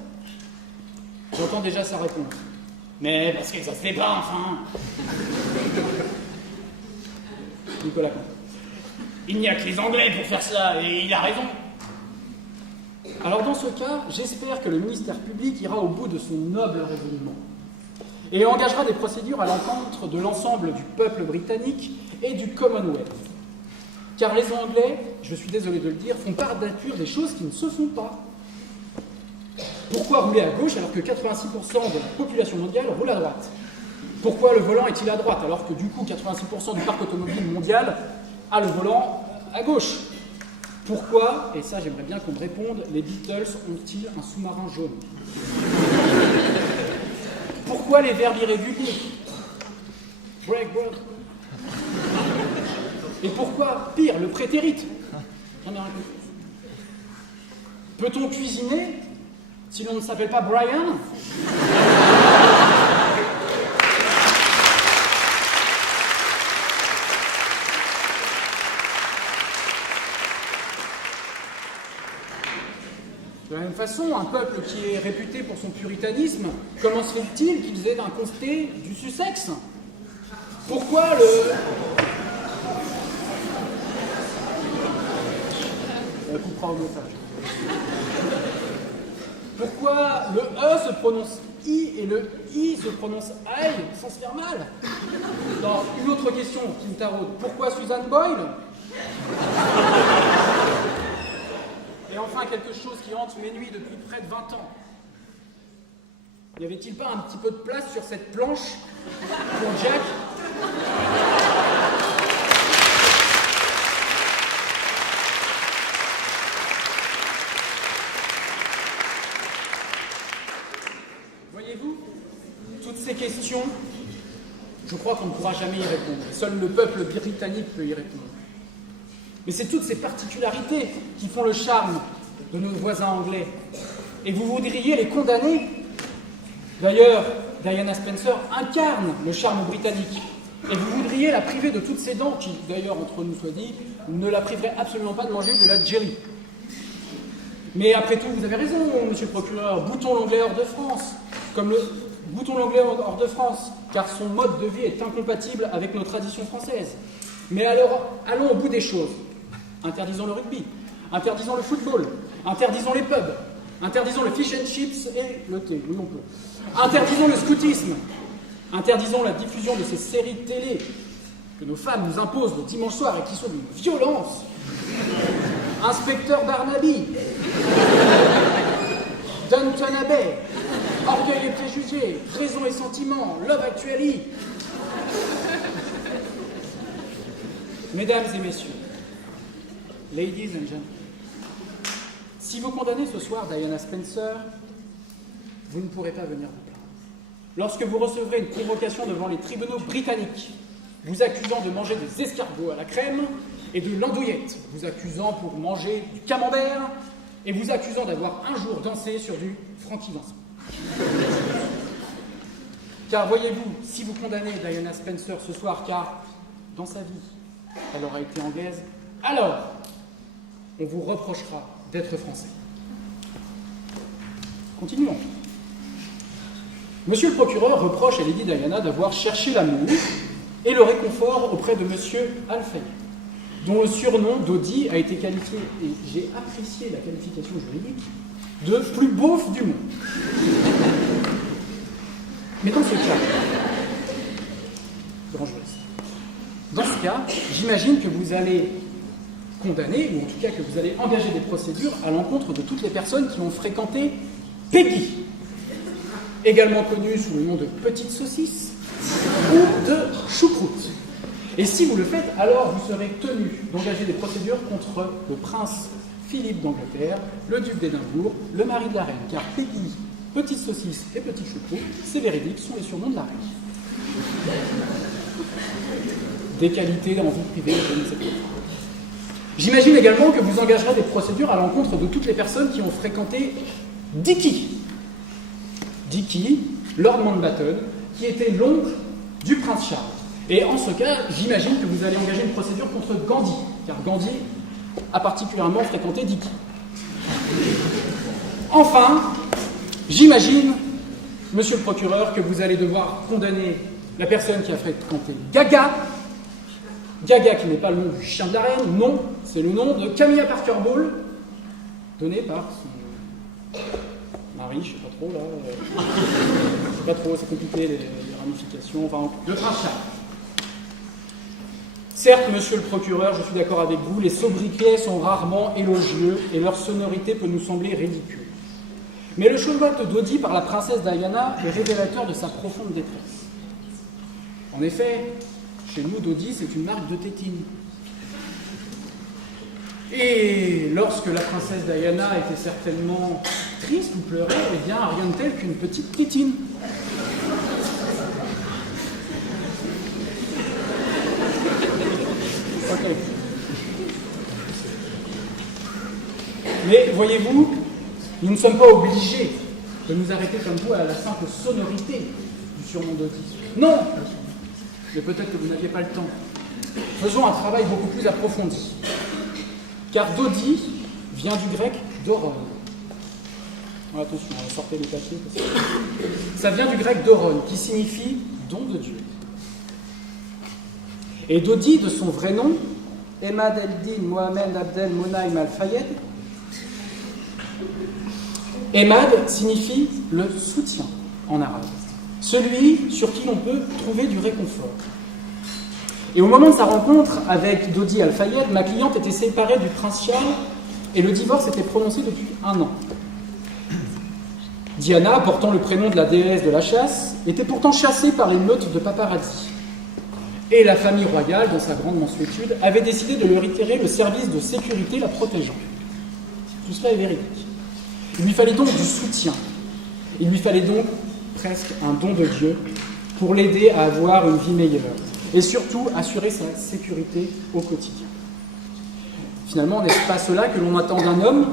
J'entends déjà sa réponse. Mais parce que ça se fait pas, enfin. Nicolas Canté. Il n'y a que les Anglais pour faire ça, et il a raison. Alors dans ce cas, j'espère que le ministère public ira au bout de son noble raisonnement et engagera des procédures à l'encontre de l'ensemble du peuple britannique et du Commonwealth. Car les Anglais, je suis désolé de le dire, font par nature des choses qui ne se font pas. Pourquoi rouler à gauche alors que 86% de la population mondiale roule à droite? Pourquoi le volant est-il à droite alors que du coup 86% du parc automobile mondial a le volant à gauche? Pourquoi, et ça j'aimerais bien qu'on me réponde, les Beatles ont-ils un sous-marin jaune? Pourquoi les verbes irréguliers? Break. Et pourquoi, pire, le prétérite? Peut-on cuisiner si l'on ne s'appelle pas Brian? De la même façon, un peuple qui est réputé pour son puritanisme, comment se fait-il qu'ils aient d'un côté du Sussex? Pourquoi le... On coupera au montage. Pourquoi le E se prononce I et le I se prononce I sans se faire mal? Non, une autre question qui me taraude. Pourquoi Susan Boyle? Et enfin, quelque chose qui hante mes nuits depuis près de 20 ans. N'y avait-il pas un petit peu de place sur cette planche pour Jack? Voyez-vous, toutes ces questions, je crois qu'on ne pourra jamais y répondre. Seul le peuple britannique peut y répondre. Mais c'est toutes ces particularités qui font le charme de nos voisins anglais. Et vous voudriez les condamner? D'ailleurs, Diana Spencer incarne le charme britannique. Et vous voudriez la priver de toutes ses dents, qui, d'ailleurs, entre nous soit dit, ne la priverait absolument pas de manger de la jelly. Mais après tout, vous avez raison, monsieur le procureur, boutons l'anglais hors de France. Comme le boutons l'anglais hors de France, car son mode de vie est incompatible avec nos traditions françaises. Mais alors, allons au bout des choses. Interdisons le rugby, interdisons le football, interdisons les pubs, interdisons le fish and chips et le thé, oui on peut. Interdisons le scoutisme, interdisons la diffusion de ces séries de télé que nos femmes nous imposent le dimanche soir et qui sont d'une violence. Inspecteur Barnaby, Downton Abbey, Orgueil et préjugés, Raison et sentiment, Love Actually. Mesdames et messieurs, ladies and gentlemen, si vous condamnez ce soir Diana Spencer, vous ne pourrez pas venir vous plaindre. Lorsque vous recevrez une convocation devant les tribunaux britanniques, vous accusant de manger des escargots à la crème et de l'andouillette, vous accusant pour manger du camembert et vous accusant d'avoir un jour dansé sur du Frankie Vincent. Car voyez-vous, si vous condamnez Diana Spencer ce soir, car dans sa vie, elle aura été anglaise, alors on vous reprochera d'être français. Continuons. Monsieur le procureur reproche à Lady Diana d'avoir cherché l'amour et le réconfort auprès de monsieur Al-Fayed, dont le surnom d'Audi a été qualifié, et j'ai apprécié la qualification juridique, de plus beauf du monde. Mais dans ce cas, grand juriste, dans ce cas, j'imagine que vous allez condamner, ou en tout cas que vous allez engager des procédures à l'encontre de toutes les personnes qui ont fréquenté Peggy. également connu sous le nom de petite saucisse ou de choucroute. Et si vous le faites, alors vous serez tenu d'engager des procédures contre le prince Philippe d'Angleterre, le duc d'Édimbourg, le mari de la reine, car Peggy, petite saucisse et petite choucroute, c'est véridique, sont les surnoms de la reine. Des qualités en vie privée, je ne sais pas. J'imagine également que vous engagerez des procédures à l'encontre de toutes les personnes qui ont fréquenté Dicky. Dicky, Lord Mountbatten, qui était l'oncle du prince Charles. Et en ce cas, j'imagine que vous allez engager une procédure contre Gandhi, car Gandhi a particulièrement fréquenté Dicky. Enfin, j'imagine, monsieur le procureur, que vous allez devoir condamner la personne qui a fréquenté Gaga. Gaga, qui n'est pas le nom du chien de la reine, non, c'est le nom de Camilla Parker Bowles, donné par son mari, je sais pas trop là, je sais pas trop, c'est compliqué les ramifications, enfin, le prince Charles. Certes, monsieur le procureur, je suis d'accord avec vous, les sobriquets sont rarement élogieux et leur sonorité peut nous sembler ridicule. Mais le choix de Dodi par la princesse Diana est révélateur de sa profonde détresse. En effet, chez nous, Dodi, c'est une marque de tétine. Et lorsque la princesse Diana était certainement triste ou pleurait, eh bien, rien de tel qu'une petite tétine. Okay. Mais voyez-vous, nous ne sommes pas obligés de nous arrêter comme vous à la simple sonorité du surnom Dodi. Non, mais peut-être que vous n'aviez pas le temps. Faisons un travail beaucoup plus approfondi. Car Dodi vient du grec doron. Attention, sortez les papiers. Ça vient du grec doron, qui signifie don de Dieu. Et Dodi, de son vrai nom, Emad el-Din Mohamed Abdel Monaim al-Fayed, Emad signifie le soutien en arabe, celui sur qui l'on peut trouver du réconfort. Et au moment de sa rencontre avec Dodi al-Fayed, ma cliente était séparée du prince Charles et le divorce était prononcé depuis 1 an. Diana, portant le prénom de la déesse de la chasse, était pourtant chassée par les meutes de paparazzi. Et la famille royale, dans sa grande mansuétude, avait décidé de lui retirer le service de sécurité la protégeant. Tout cela est véridique. Il lui fallait donc du soutien. Il lui fallait donc presque un don de Dieu pour l'aider à avoir une vie meilleure et surtout assurer sa sécurité au quotidien. Finalement, n'est-ce pas cela que l'on attend d'un homme,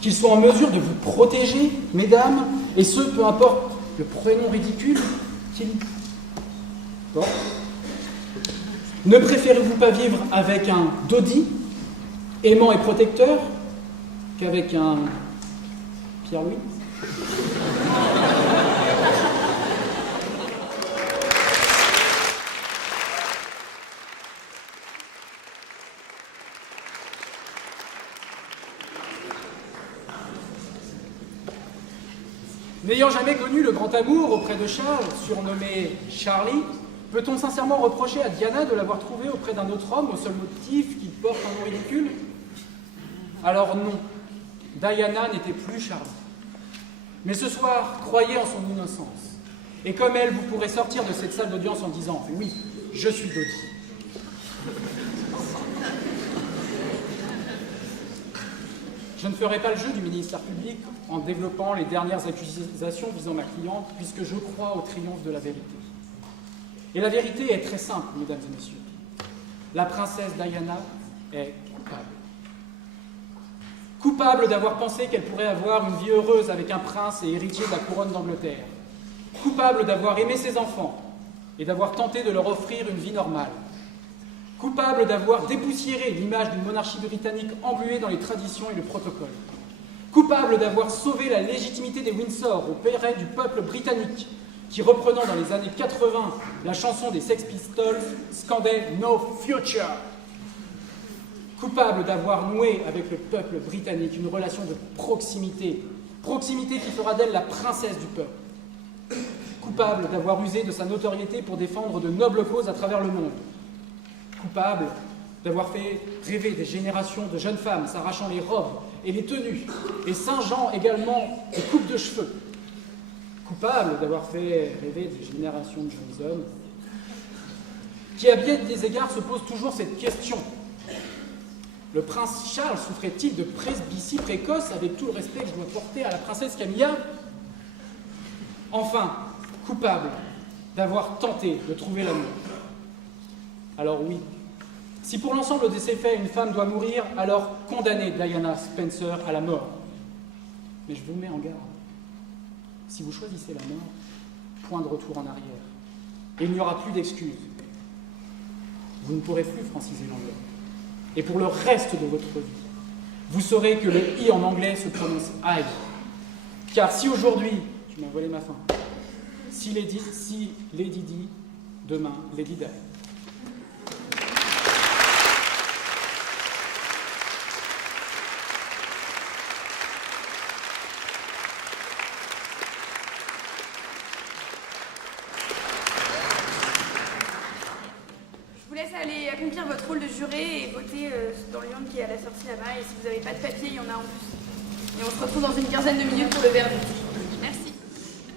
qu'il soit en mesure de vous protéger, mesdames, et ce, peu importe le prénom ridicule qu'il porte. Ne préférez-vous pas vivre avec un Dodi, aimant et protecteur, qu'avec un Pierre-Louis ? N'ayant jamais connu le grand amour auprès de Charles, surnommé Charlie, peut-on sincèrement reprocher à Diana de l'avoir trouvé auprès d'un autre homme au seul motif qu'il porte un nom ridicule ? Alors non, Diana n'était plus Charlie. Mais ce soir, croyez en son innocence. Et comme elle, vous pourrez sortir de cette salle d'audience en disant « Oui, je suis Dodi ». Je ne ferai pas le jeu du ministère public en développant les dernières accusations visant ma cliente, puisque je crois au triomphe de la vérité. Et la vérité est très simple, mesdames et messieurs. La princesse Diana est coupable. Coupable d'avoir pensé qu'elle pourrait avoir une vie heureuse avec un prince et héritier de la couronne d'Angleterre. Coupable d'avoir aimé ses enfants et d'avoir tenté de leur offrir une vie normale. Coupable d'avoir dépoussiéré l'image d'une monarchie britannique engluée dans les traditions et le protocole. Coupable d'avoir sauvé la légitimité des Windsor au péril du peuple britannique, qui, reprenant dans les années 80 la chanson des Sex Pistols, scandait « No future ». Coupable d'avoir noué avec le peuple britannique une relation de proximité, proximité qui fera d'elle la princesse du peuple. Coupable d'avoir usé de sa notoriété pour défendre de nobles causes à travers le monde. Coupable d'avoir fait rêver des générations de jeunes femmes s'arrachant les robes et les tenues, et singeant également les coupes de cheveux. coupable d'avoir fait rêver des générations de jeunes hommes, qui à bien des égards se pose toujours cette question. Le prince Charles souffrait-il de presbytie précoce avec tout le respect que je dois porter à la princesse Camilla? Enfin, coupable d'avoir tenté de trouver l'amour. Alors oui, si pour l'ensemble de ces faits une femme doit mourir, alors condamnez Diana Spencer à la mort. Mais je vous mets en garde. Si vous choisissez la mort, point de retour en arrière. Et il n'y aura plus d'excuses. Vous ne pourrez plus franciser l'anglais. Et pour le reste de votre vie, vous saurez que le i en anglais se prononce I. Car si aujourd'hui, tu m'as volé ma fin, si Lady dit, demain Lady die. Je vous laisse aller accomplir votre rôle de juré et voter dans le lion qui est à la sortie là-bas. Et si vous n'avez pas de papier, il y en a en plus. Et on se retrouve dans une quinzaine de minutes pour le verdict. Merci.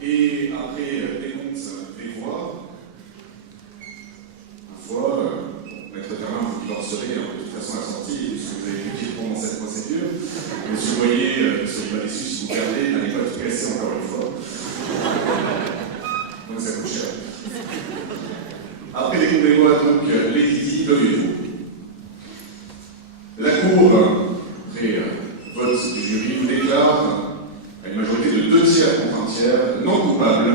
Et après les comptes des voix, Maître Fermin, vous divorcerez de toute façon à la sortie, puisque vous avez étudié pendant cette procédure. Monsieur Boyer, ne soyez pas déçu si vous perdez, n'allez pas tout casser encore une fois. Donc ça coûte cher. Après les comptes des voix, donc, Lady Di, levez-vous. La Cour, après vote du jury, vous déclare à une majorité de 2 tiers contre 1 tiers, non coupable